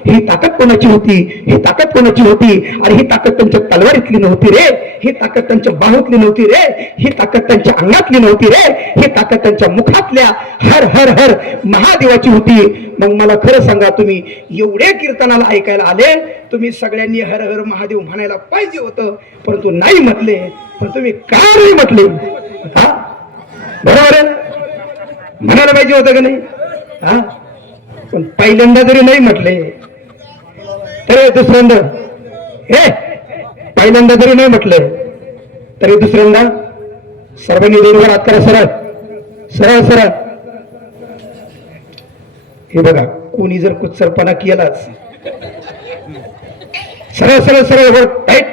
ही ताकद कोणाची होती? ही ताकद कोणाची होती? अरे ही ताकद त्यांच्या तलवारीतली नव्हती रे. ही ताकद त्यांच्या बाहूतली नव्हती रे. ही ताकद त्यांच्या अंगातली नव्हती रे. ही ताकद त्यांच्या मुखातल्या हर हर हर महादेवाची होती. मग मला खरं सांगा, तुम्ही एवढे कीर्तनाला ऐकायला आले, तुम्ही सगळ्यांनी हर हर महादेव म्हणायला पाहिजे होतं, परंतु नाही म्हटले. पण तुम्ही का नाही म्हटले? हा बरोबर आहे, म्हणायला पाहिजे होतं का नाही? हा पण पहिल्यांदा जरी नाही म्हटले तरी दुसऱ्यांदा, हे पहिल्यांदा जरी नाही म्हटले तरी दुसऱ्यांदा सर्वांनी दोनवर हात करा. सरळ सरळ सरळ. हे बघा, कोणी जर कुचरपणा केलाच सरळ सरळ सरळ टाईट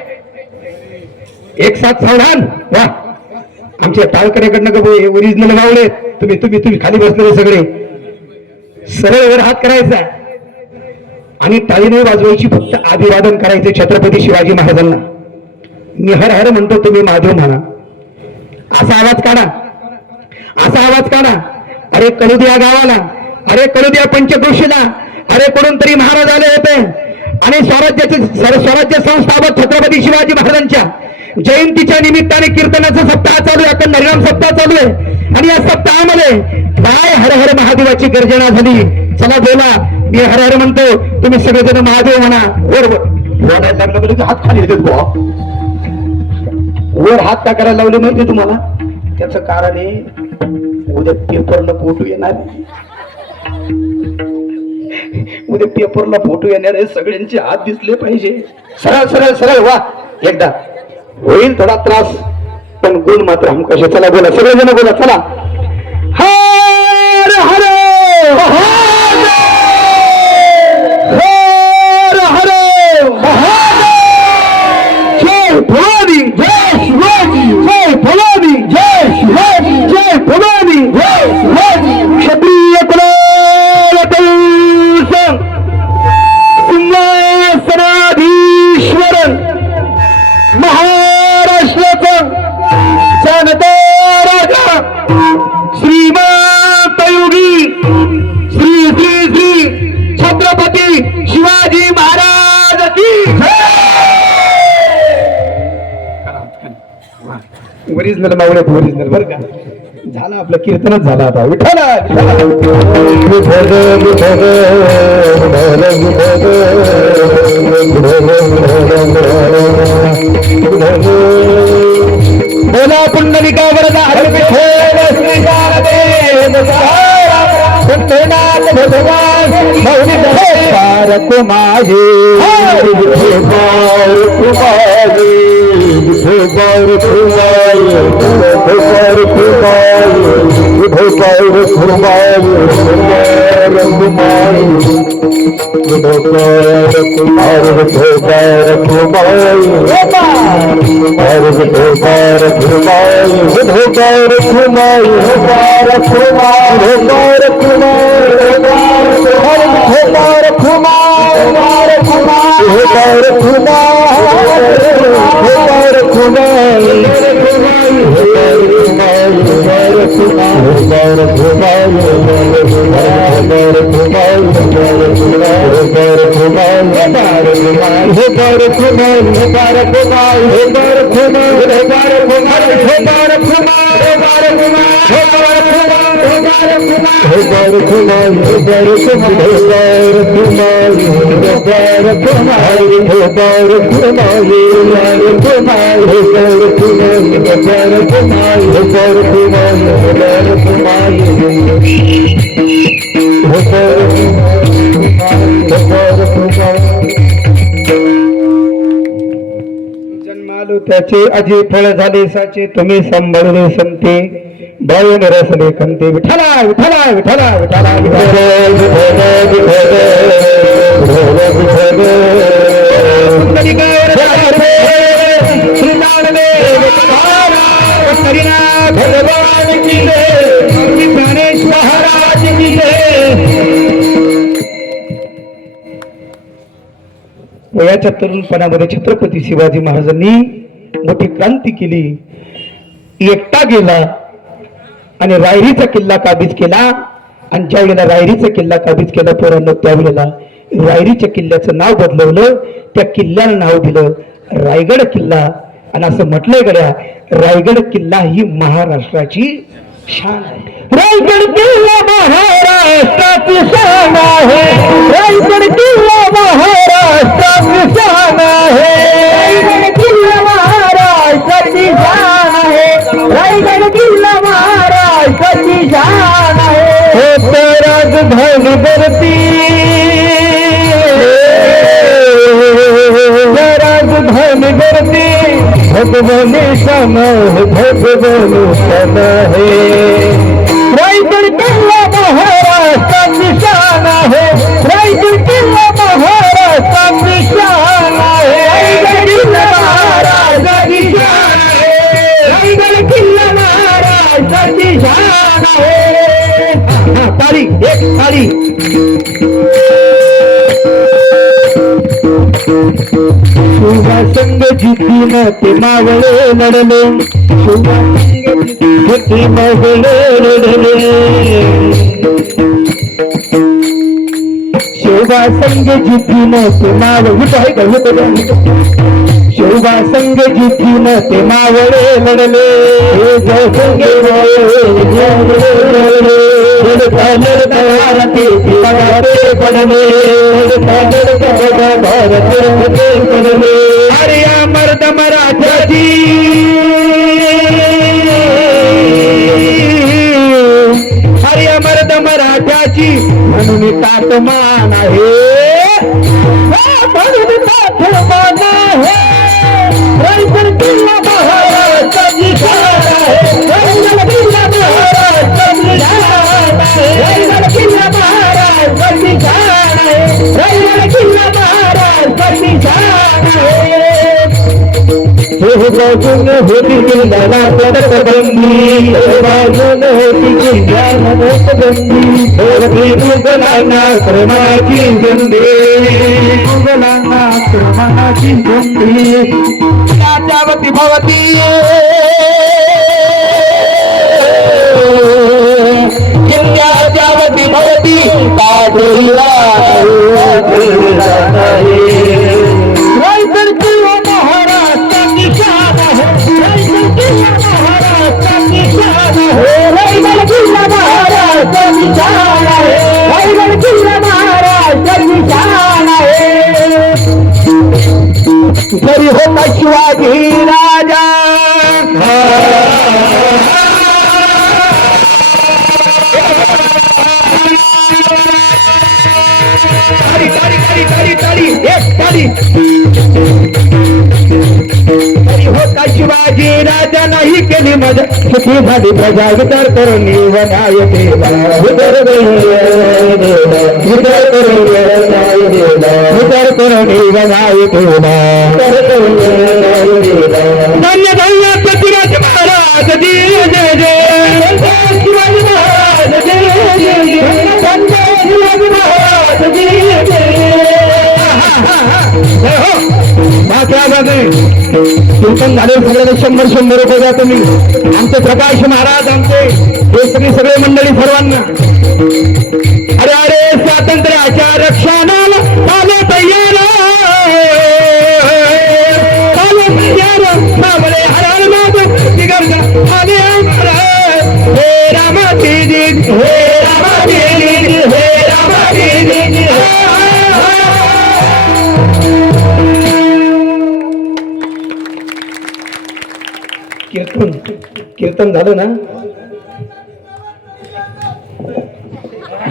एक साथ सावधान. वा आमच्या टाळकऱ्याकडनं का ओरिजिनल मावळे तुम्ही तुम्ही तुम्ही खाली बसलेले सगळे सरळ वर हात करायचा आणि टाळी नाही वाजवायची, फक्त अभिवादन करायचे छत्रपती शिवाजी महाराजांना. मी हर हर म्हणतो, तुम्ही महादेव म्हणा. असा आवाज काढा, असा आवाज काढा. अरे कळू द्या गावाला, अरे कळू द्या पंचक्रोशीला. अरे कोणून तरी महाराज आले होते आणि स्वराज्य संस्थापक छत्रपती शिवाजी महाराजांच्या जयंतीच्या निमित्ताने कीर्तनाचा सप्ताह चालू आहे, अखंड हरिनाम सप्ताह चालू आहे. आणि या सप्ताहामध्ये काय हर हर महादेवाची गर्जना झाली. चला बोला, मी हर हर म्हणतो, तुम्ही सगळेजण महादेव म्हणा. वर बोलायला लागलं की हात खाली येतात बुवा. वर हात का करायला लावले माहिती तुम्हाला? त्याचं कारण आहे, उद्या पेपरला फोटो येणार. उद्या पेपरला फोटो येणार आहे, सगळ्यांचे हात दिसले पाहिजे. सरळ सरळ सरळ. वा एकदा होईल थोडा त्रास, पण गुण मात्र हम कसे. चला बोला, सगळेजण बोला. चला हर हर महादेव, हर हर महादेव. जय भवानी, जय शिवाजी, जय भवानी, जय शिवाजी, जय भवानी, जय शिवाजी. क्षत्रिय कुलावतंस सिंहासनाधीश्वर महाराष्ट्राचा जनता राजा श्रीमंत योगी श्री श्री श्री छत्रपती शिवाजी महाराज की ओरिजिनल मावळे, ओरिजिनल बरं का. झालं आपलं कीर्तनच झालं आता. विठ्ठला बोला पुंडलिका वरदा भगवान पारक माझे बार कुमार हे बार कुमार हे बार कुमार हे बार कुमार हे बार कुमार हे बार कुमार हे बार कुमार हे बार कुमार हे बार कुमार हे बार कुमार हे बार कुमार हे बार कुमार हे बार कुमार हे बार कुमार हे बार कुमार हे बार कुमार हे बार कुमार हे बार कुमार जन्मालो त्याचे अजे फळ झाले साचे तुम्ही सांभाळले संते बाळून रसले खंते विठला विठला विठला विठला भगवान की जय गणेश महाराज की जय. वयाच्या तरुणपणामध्ये छत्रपती शिवाजी महाराजांनी मोठी क्रांती केली. एकटा गेला आणि रायरीचा किल्ला काबीज केला. आणि ज्या वेळेला रायरीचा किल्ला काबीज केला पोरांनो, त्यावेळेला रायरीच्या किल्ल्याचं नाव बदलवलं. त्या किल्ल्याला नाव दिलं रायगड किल्ला. आणि असं म्हटलंय गड्या, रायगड किल्ला ही महाराष्ट्राची शान आहे. रायगड किल्ला महाराष्ट्राची शान आहे. रायगड किल्ला महाराष्ट्राची शान आहे. रायगड किल्ला महाराष्ट्राची शान आहे. रायगड किल्ला महाराष्ट्राची शान आहे. राजधानी करती राजधानी करती भगवानी शान है भगवानी शान है. रायगड किल्ला महाराष्ट्राची शान आहे. रायगड किल्ला महाराष्ट्राची शान आहे. रायगड किल्ला महाराष्ट्राची शान आहे. रायगड किल्ला महाराष्ट्राची शान आहे. ताली एक ताली. शिवसंग जितीन ते मावळे लढले. शिवसंग जिती मावळे लढले. शिवसंग जितीन ते मावळे शिवसंग जितीन ते मावळे लढले. जयसंगे भारती पडले. अरे या मर्द मराठाची अरे या मर्द मराठाची म्हणून ताटमान आहे. म्हणून ताटमान आहे. रायगड किल्ला महाराष्ट्राची शान आहे. रायगड किल्ला महाराष्ट्राची शान आहे. रायगड किल्ला महाराष्ट्राची शान आहे. रायगड किल्ला महाराष्ट्राची शान आहे. बाजून होती किल्ला पडकबंदी. बाजून होती किल्ला पडकबंदी. मुघलांना क्रमाची बंदी. मुघलांना क्रमाची बंदी. राजावती भवती किल्ल्यावती भवती रायगड किल्ला महाराष्ट्राची शान आहे. रायगड किल्ला महाराष्ट्राची शान आहे. रायगड किल्ला महाराष्ट्राची शान आहे. रायगड किल्ला महाराष्ट्राची शान आहे. जरी होता शिवाजी राजा ताली ताली ताली ताली ताली एक ताली. होता शिवाजी राजा नाही केली मजा. सुखी झाली प्रजा विचार करून न्याय देवा. विचार करून विचार करून न्याय देवा. विचार करून न्याय देवा. धन्य धन्य पृथ्वीराज महाराज जी जय जय. शिवाजी महाराज जय जय. धन्य शिवाजी महाराज जय जय. कीर्तन झाले सगळ्याला 100 रुपये द्या तुम्ही. आमचे प्रकाश महाराज आमचे हे सगळे मंडळी सर्वांना. अरे अरे स्वातंत्र्याच्या रक्षणाला आलो तयार. कीर्तन कीर्तन झालं ना.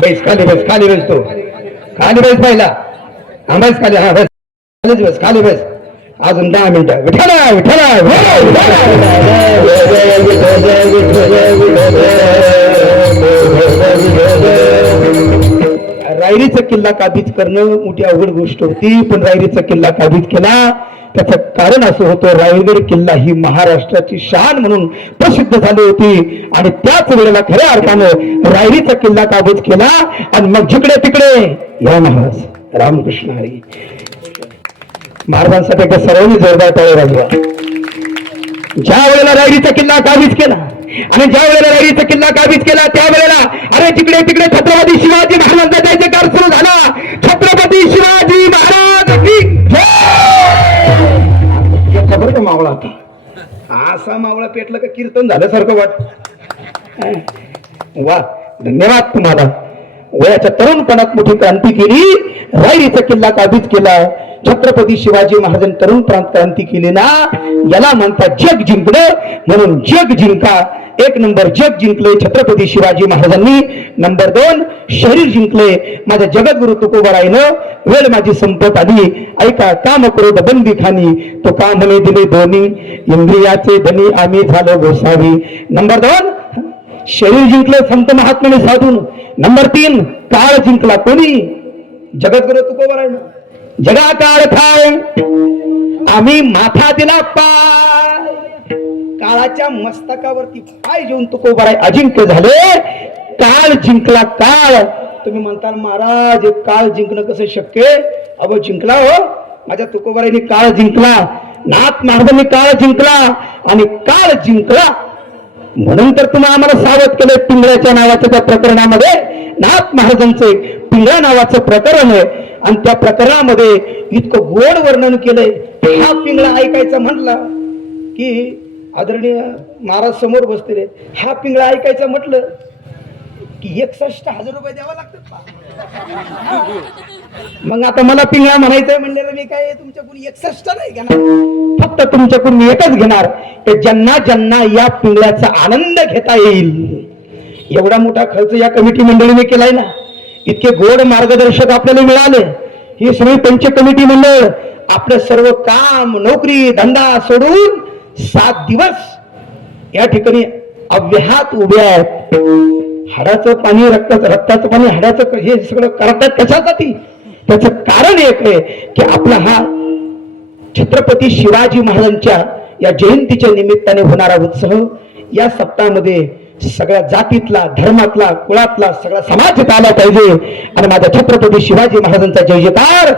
बैस खाली बस, खाली बस, तो खाली बस पहिला. हा बस खाली, हा बस खालीच बस, खाली बस. अजून 10 मिनिटं. विठ्ठला विठ्ठला रायरीचा किल्ला काबीज करणं मोठी अवघड गोष्ट होती, पण रायरीचा किल्ला काबीज केला. त्याचं कारण असं होतं, रायगड किल्ला ही महाराष्ट्राची शान म्हणून प्रसिद्ध झाली होती. आणि त्याच वेळेला खऱ्या अर्थानं रायरीचा किल्ला काबीज केला. आणि मग जिकडे तिकडे या महाराज रामकृष्ण हरी. महाराजांसाठी एकदा सर्वांनी जोरदार टाळ्या वाजवा. ज्या वेळेला रायरीचा किल्ला काबीज केला आणि ज्या वेळेला रायरीचा किल्ला काबीज केला त्यावेळेला अरे तिकडे तिकडे छत्रपती शिवाजी महाराजांचा जयकार सुरू झाला. छत्रपती शिवाजी महाराज की जय. खबर का मावळा आता असा मावळा पेटला का कीर्तन झाल्यासारखं वाट. वा, धन्यवाद तुम्हाला. वयाच्या तरुणपणात मोठी क्रांती केली, रायरीचा किल्ला काबीज केला. छत्रपती शिवाजी महाराजांनी तरुण क्रांती केली ना, याला म्हणतात जग जिंकणं. म्हणून जग जिंका. 1 नंबर जग जिंकले छत्रपती शिवाजी महाराजांनी. नंबर 2 शरीर जिंकले माझ्या जगद्गुरु तुकोबारायनं. वेळ माझी संपत आली, ऐका काम क्रोध बंदी खानी, तो कामने दिले दोन्ही, इंद्रियाचे धनी आम्ही झालो गोसावी. नंबर 2 शरीर जिंकलं संत महात्म्याने साधून. नंबर 3 काळ जिंकला कोणी? जगद्गुरु तुकोबारायनं. जगा काळ खाय आम्ही माथा दिला पाय. काळाच्या मस्तकावरती पाय घेऊन तुकोबाराय अजिंक्य झाले. काळ जिंकला काळ. तुम्ही म्हणताल महाराज काळ जिंकणं कसं शक्य? अहो जिंकला हो. माझ्या तुकोबारायने काळ जिंकला, नाथ महाराजांनी काळ जिंकला. आणि काळ जिंकला म्हणून तर तुम्ही आम्हाला सावध केलं. पिंगळ्याच्या नावाच्या त्या प्रकरणामध्ये नाथ महाराजांचे पिंगळा नावाचं प्रकरण आहे. आणि त्या प्रकरणामध्ये इतकं गोड वर्णन केलंय. हा पिंगळा ऐकायचा म्हटला की आदरणीय महाराज समोर बसलेले, हा पिंगळा ऐकायचा म्हटलं की 61,000 रुपये द्यावा लागतात. मग आता मला पिंगळा म्हणायचंय म्हणलं मी काय तुमच्याकडून 61 नाही घेणार, फक्त तुमच्याकडून मी एकच घेणार की ज्यांना ज्यांना या पिंगळ्याचा आनंद घेता येईल. एवढा मोठा खर्च या कमिटी मंडळीने केलाय ना, इतके गोड मार्गदर्शक आपल्याला मिळाले. ही सगळी पंच कमिटी मंडळ आपलं सर्व काम नोकरी धंदा सोडून 7 दिवस या ठिकाणी अव्याहत उभे आहेत. हाडाचं पाणी रक्ताचं पाणी हाडाचं हे सगळं करतात कशासाठी? त्याचं कारण एक आहे की आपला हा छत्रपती शिवाजी महाराजांच्या या जयंतीच्या निमित्ताने होणारा उत्सव या सप्ताहामध्ये सगळ्या जातीतला धर्मातला कुळातला सगळा समाज आला पाहिजे. आणि माझ्या छत्रपती शिवाजी महाराजांचा जय जयकार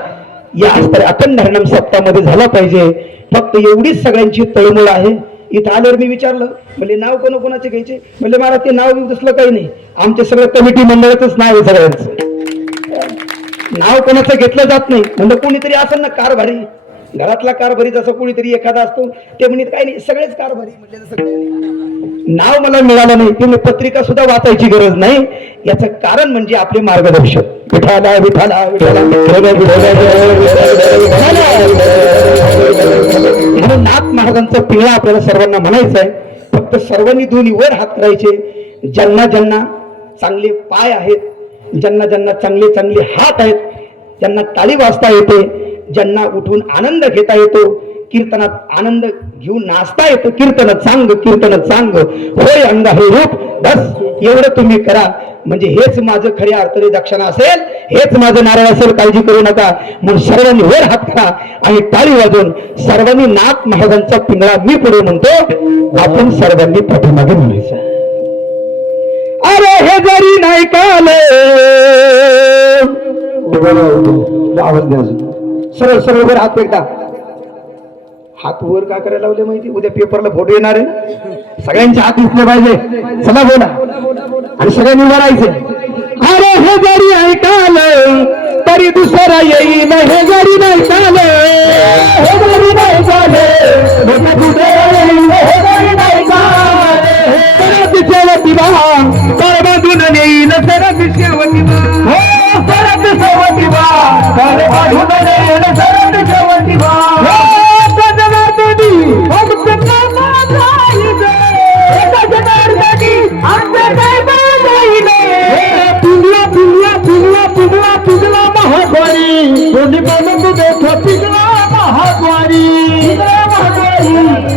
या अखंड हरिनाम सप्ताहामध्ये झाला पाहिजे. फक्त एवढीच सगळ्यांची तळमळ आहे. इथं आल्यावर मी विचारलं म्हणजे नाव कोणाचे घ्यायचे? म्हणजे मला ते नाव दिसलं काही नाही, आमचे सगळं कमिटी मंडळाचंच नाव आहे. सगळ्यांचं नाव कोणाचं घेतलं जात नाही. म्हणजे कोणीतरी असेल ना कारभारी, घरातला कारभारी जसं कोणीतरी एखादा असतो ते म्हणत काही नाही सगळेच कारभारी म्हणजे तसं काही नाही. नाव मला मिळालं नाही, तुम्ही पत्रिका सुद्धा वाचायची गरज नाही. याचं कारण म्हणजे आपले मार्गदर्शक विठाला विठाला विठाला. म्हणून नाथ महाराजांचा पिंगळा आपल्याला सर्वांना म्हणायचा आहे. फक्त सर्वांनी दोन्ही वर हात करायचे. ज्यांना ज्यांना चांगले पाय आहेत, ज्यांना ज्यांना चांगले चांगले हात आहेत, ज्यांना टाळी वाजता येते, ज्यांना उठून आनंद घेता येतो, कीर्तनात आनंद घेऊन नाचता येतो, कीर्तन चांग होय अंग हे रूप. बस एवढं तुम्ही करा म्हणजे हेच माझं खऱ्या अर्थाने दक्षिणा असेल, हेच माझं नारळ असेल. काळजी करू नका. म्हणून सर्वांनी वर हात करा आणि टाळी वाजवून सर्वांनी नाथ महाराजांचा पिंगळा मी पुढे म्हणतो, आपण सर्वांनी पाठीमागे म्हणायचं. अरे हे जरी नाही काले आवाज द्या. सरळ सरळ वर हात एकदा. हात वर का करायला लावले माहिती? उद्या पेपरला फोटो येणार आहे, सगळ्यांचे हात दिसले पाहिजे. चला बोला आणि सगळ्यांनी वरायचे. अरे हे जरी ऐकालं तरी दुसरा येईल, हे जरी नाही चाले, हे जरी नाही चाले, हे जरी नाही चाले, सरत शेवटी बा कर बांधून येईल, सरत शेवटी बा, सरत शेवटी बा कर बांधून येईल, सरत शेवटी बा. कोणी बोलत देखा पिंगळा महाद्वारी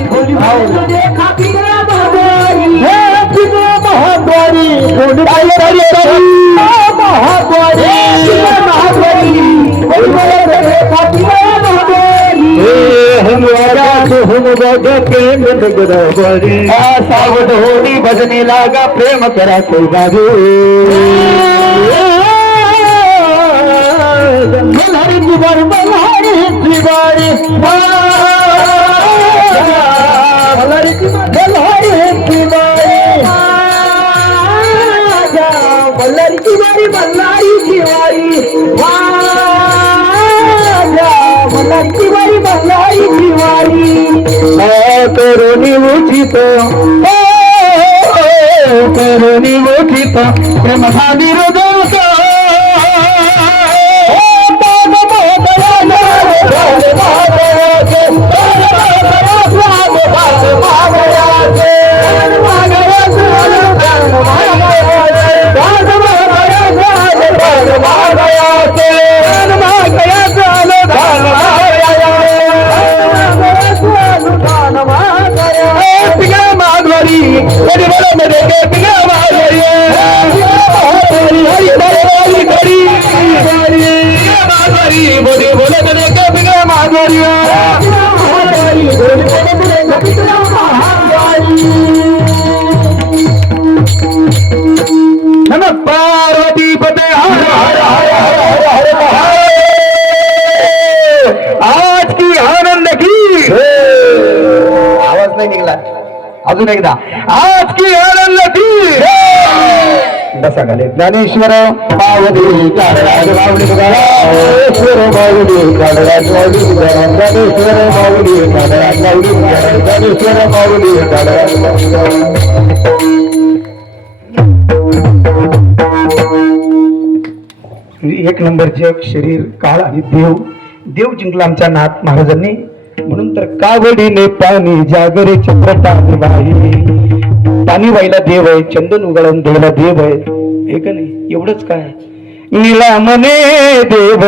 कोणी बोलत देखा पिंगळा महाद्वारी हे पिंगळा महाद्वारी कोणी महाद्वारी कोणी बोलत देखा पिंगळा महाद्वारी हम राजा प्रेम गदावरी सावध होनी भजने लागा प्रेम करा कोई बाबू मल्हारी दिवारी मल्हारी दिवारी मल्हारी दिवारी मल्हारी दिवारी मल्हारी दिवारी मल्हारी दिवारी मल्हारी दिवारी करोनी उचित करोनी उचित प्रेम विरोध पार्वती पते आज की आनंद की आवाज नाही निघाला अजून एकदा आज की आनंद की बसा खाली ज्ञानेश्वर पावली काळराज माऊली ज्ञानेश्वर माऊली काळराज माऊली ज्ञानेश्वर माऊली काळराज माऊली ज्ञानेश्वर माऊली काळराज एक नंबर जग शरीर काळ आणि देव देव जिंकला आमच्या नाथ महाराजांनी म्हणून तर कावडीने पाणी जागरे चित्रटाने वाही पाणी व्हायला देव आहे चंदन उगाळून देवाला देव आहे हे का नाही एवढंच काय नीला मने देव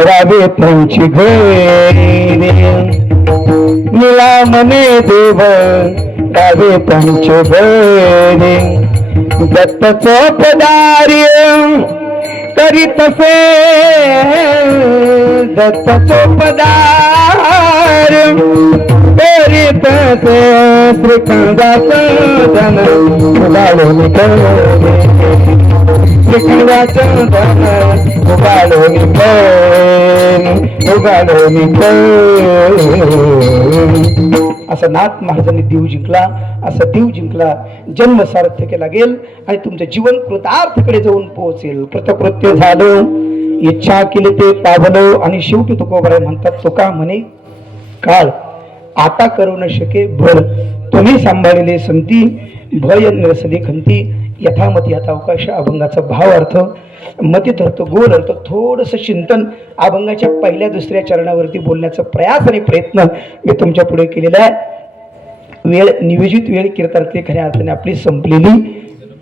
रावे त्यांची घरे नीला मने देव रावे त्यांचे घरे दत्त चोपदारी करी तसे दत्त चोपदार करी तसे श्रीखंडाचं धन उगाळून श्रीखंडाचं धन उगाळून असं नाथ महाराजांनी देव जिंकला असं देव जिंकला जन्म सार्थक लागेल आणि तुमचं जीवन कृतार्थकडे जाऊन पोहोचेल कृतकृत्य झालं इच्छा केली ते पावलं आणि शेवटी तुकोबराय म्हणतात तुका म्हणे काळ आता करू न शके भर तुम्ही सांभाळलेले संती भय निरसली खंती यथामती आता अवकाश अभंगाचा भाव अर्थ मतीत अर्थ गोल अर्थ थोडंसं चिंतन अभंगाच्या पहिल्या दुसऱ्या चरणावरती बोलण्याचा प्रयास आणि प्रयत्न मी तुमच्या पुढे केलेला आहे वेळ नियोजित वेळ कीर्तार्थी खऱ्या अर्थाने आपली संपलेली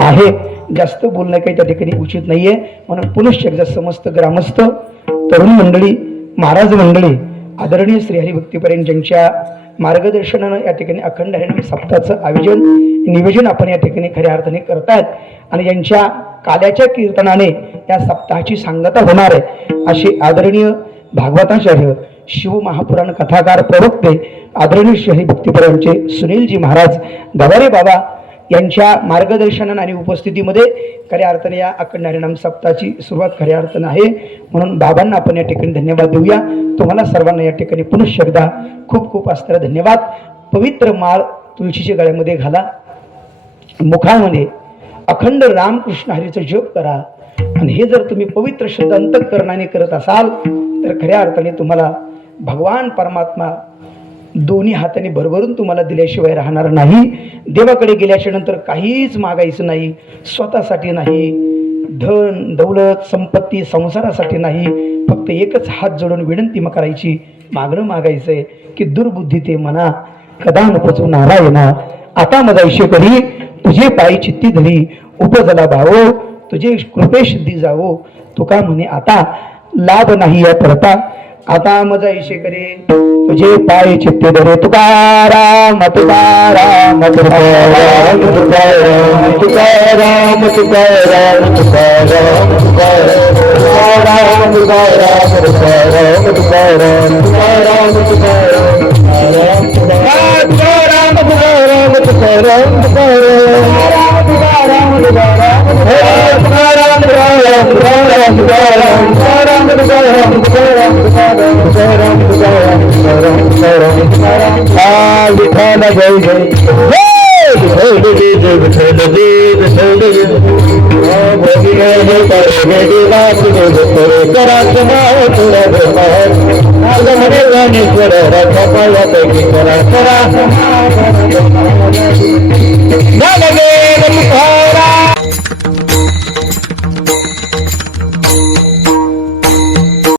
आहे जास्त बोलणं काही त्या ठिकाणी उचित नाहीये म्हणून पुनश्च एकदा समस्त ग्रामस्थ तरुण मंडळी महाराज मंडळी आदरणीय श्री हरिभक्तीपर्यंत ज्यांच्या मार्गदर्शनानं या ठिकाणी अखंड हरिनाम सप्ताहाचं आयोजन नियोजन आपण या ठिकाणी खऱ्या अर्थाने करतायत आणि ज्यांच्या काल्याच्या कीर्तनाने या सप्ताहाची सांगता होणार आहे असे आदरणीय भागवताचार्य शिव महापुराण कथाकार प्रवक्ते आदरणीय श्री हरिभक्तीपर्यंतचे सुनीलजी महाराज गवारे बाबा यांच्या मार्गदर्शनाने आणि उपस्थितीमध्ये खऱ्या अर्थाने या अखंड हरिनाम सप्ताहाची सुरुवात खऱ्या अर्थानं आहे म्हणून बाबांना आपण या ठिकाणी धन्यवाद देऊया तुम्हाला सर्वांना या ठिकाणी पुनश्च एकदा खूप खूप असणारा धन्यवाद पवित्र माळ तुळशीच्या गळ्यामध्ये घाला मुखामध्ये अखंड रामकृष्ण हरीचं जप करा आणि हे जर तुम्ही पवित्र शुद्ध अंतःकरणाने करत असाल तर खऱ्या अर्थाने तुम्हाला भगवान परमात्मा दोन्ही हाताने भरभरून तुम्हाला दिल्याशिवाय राहणार नाही देवाकडे गेल्याच्या नंतर काहीच मागायचं नाही स्वतःसाठी नाही धन दौलत संपत्ती संसारासाठी नाही फक्त एकच हात जोडून विनंती करायची मागणं मागायचंय की दुर्बुद्धी ते मना कदा नकोच नारायणा आता मजायशे करी तुझे पायी चित्ती धरी उपजला भावो तुझे कृपे सिद्धी जावो तुका म्हणे आता लाभ नाही या करता आता मजा ऐशे करे तुझे पाय चित्ते धरे तुकाराम तुकाराम तुकाराम तुकाराम तुकाराम तुकाराम तुकाराम तुकाराम तुकाराम तुकाराम तुकाराम तुकाराम तुकाराम विठाल जय जय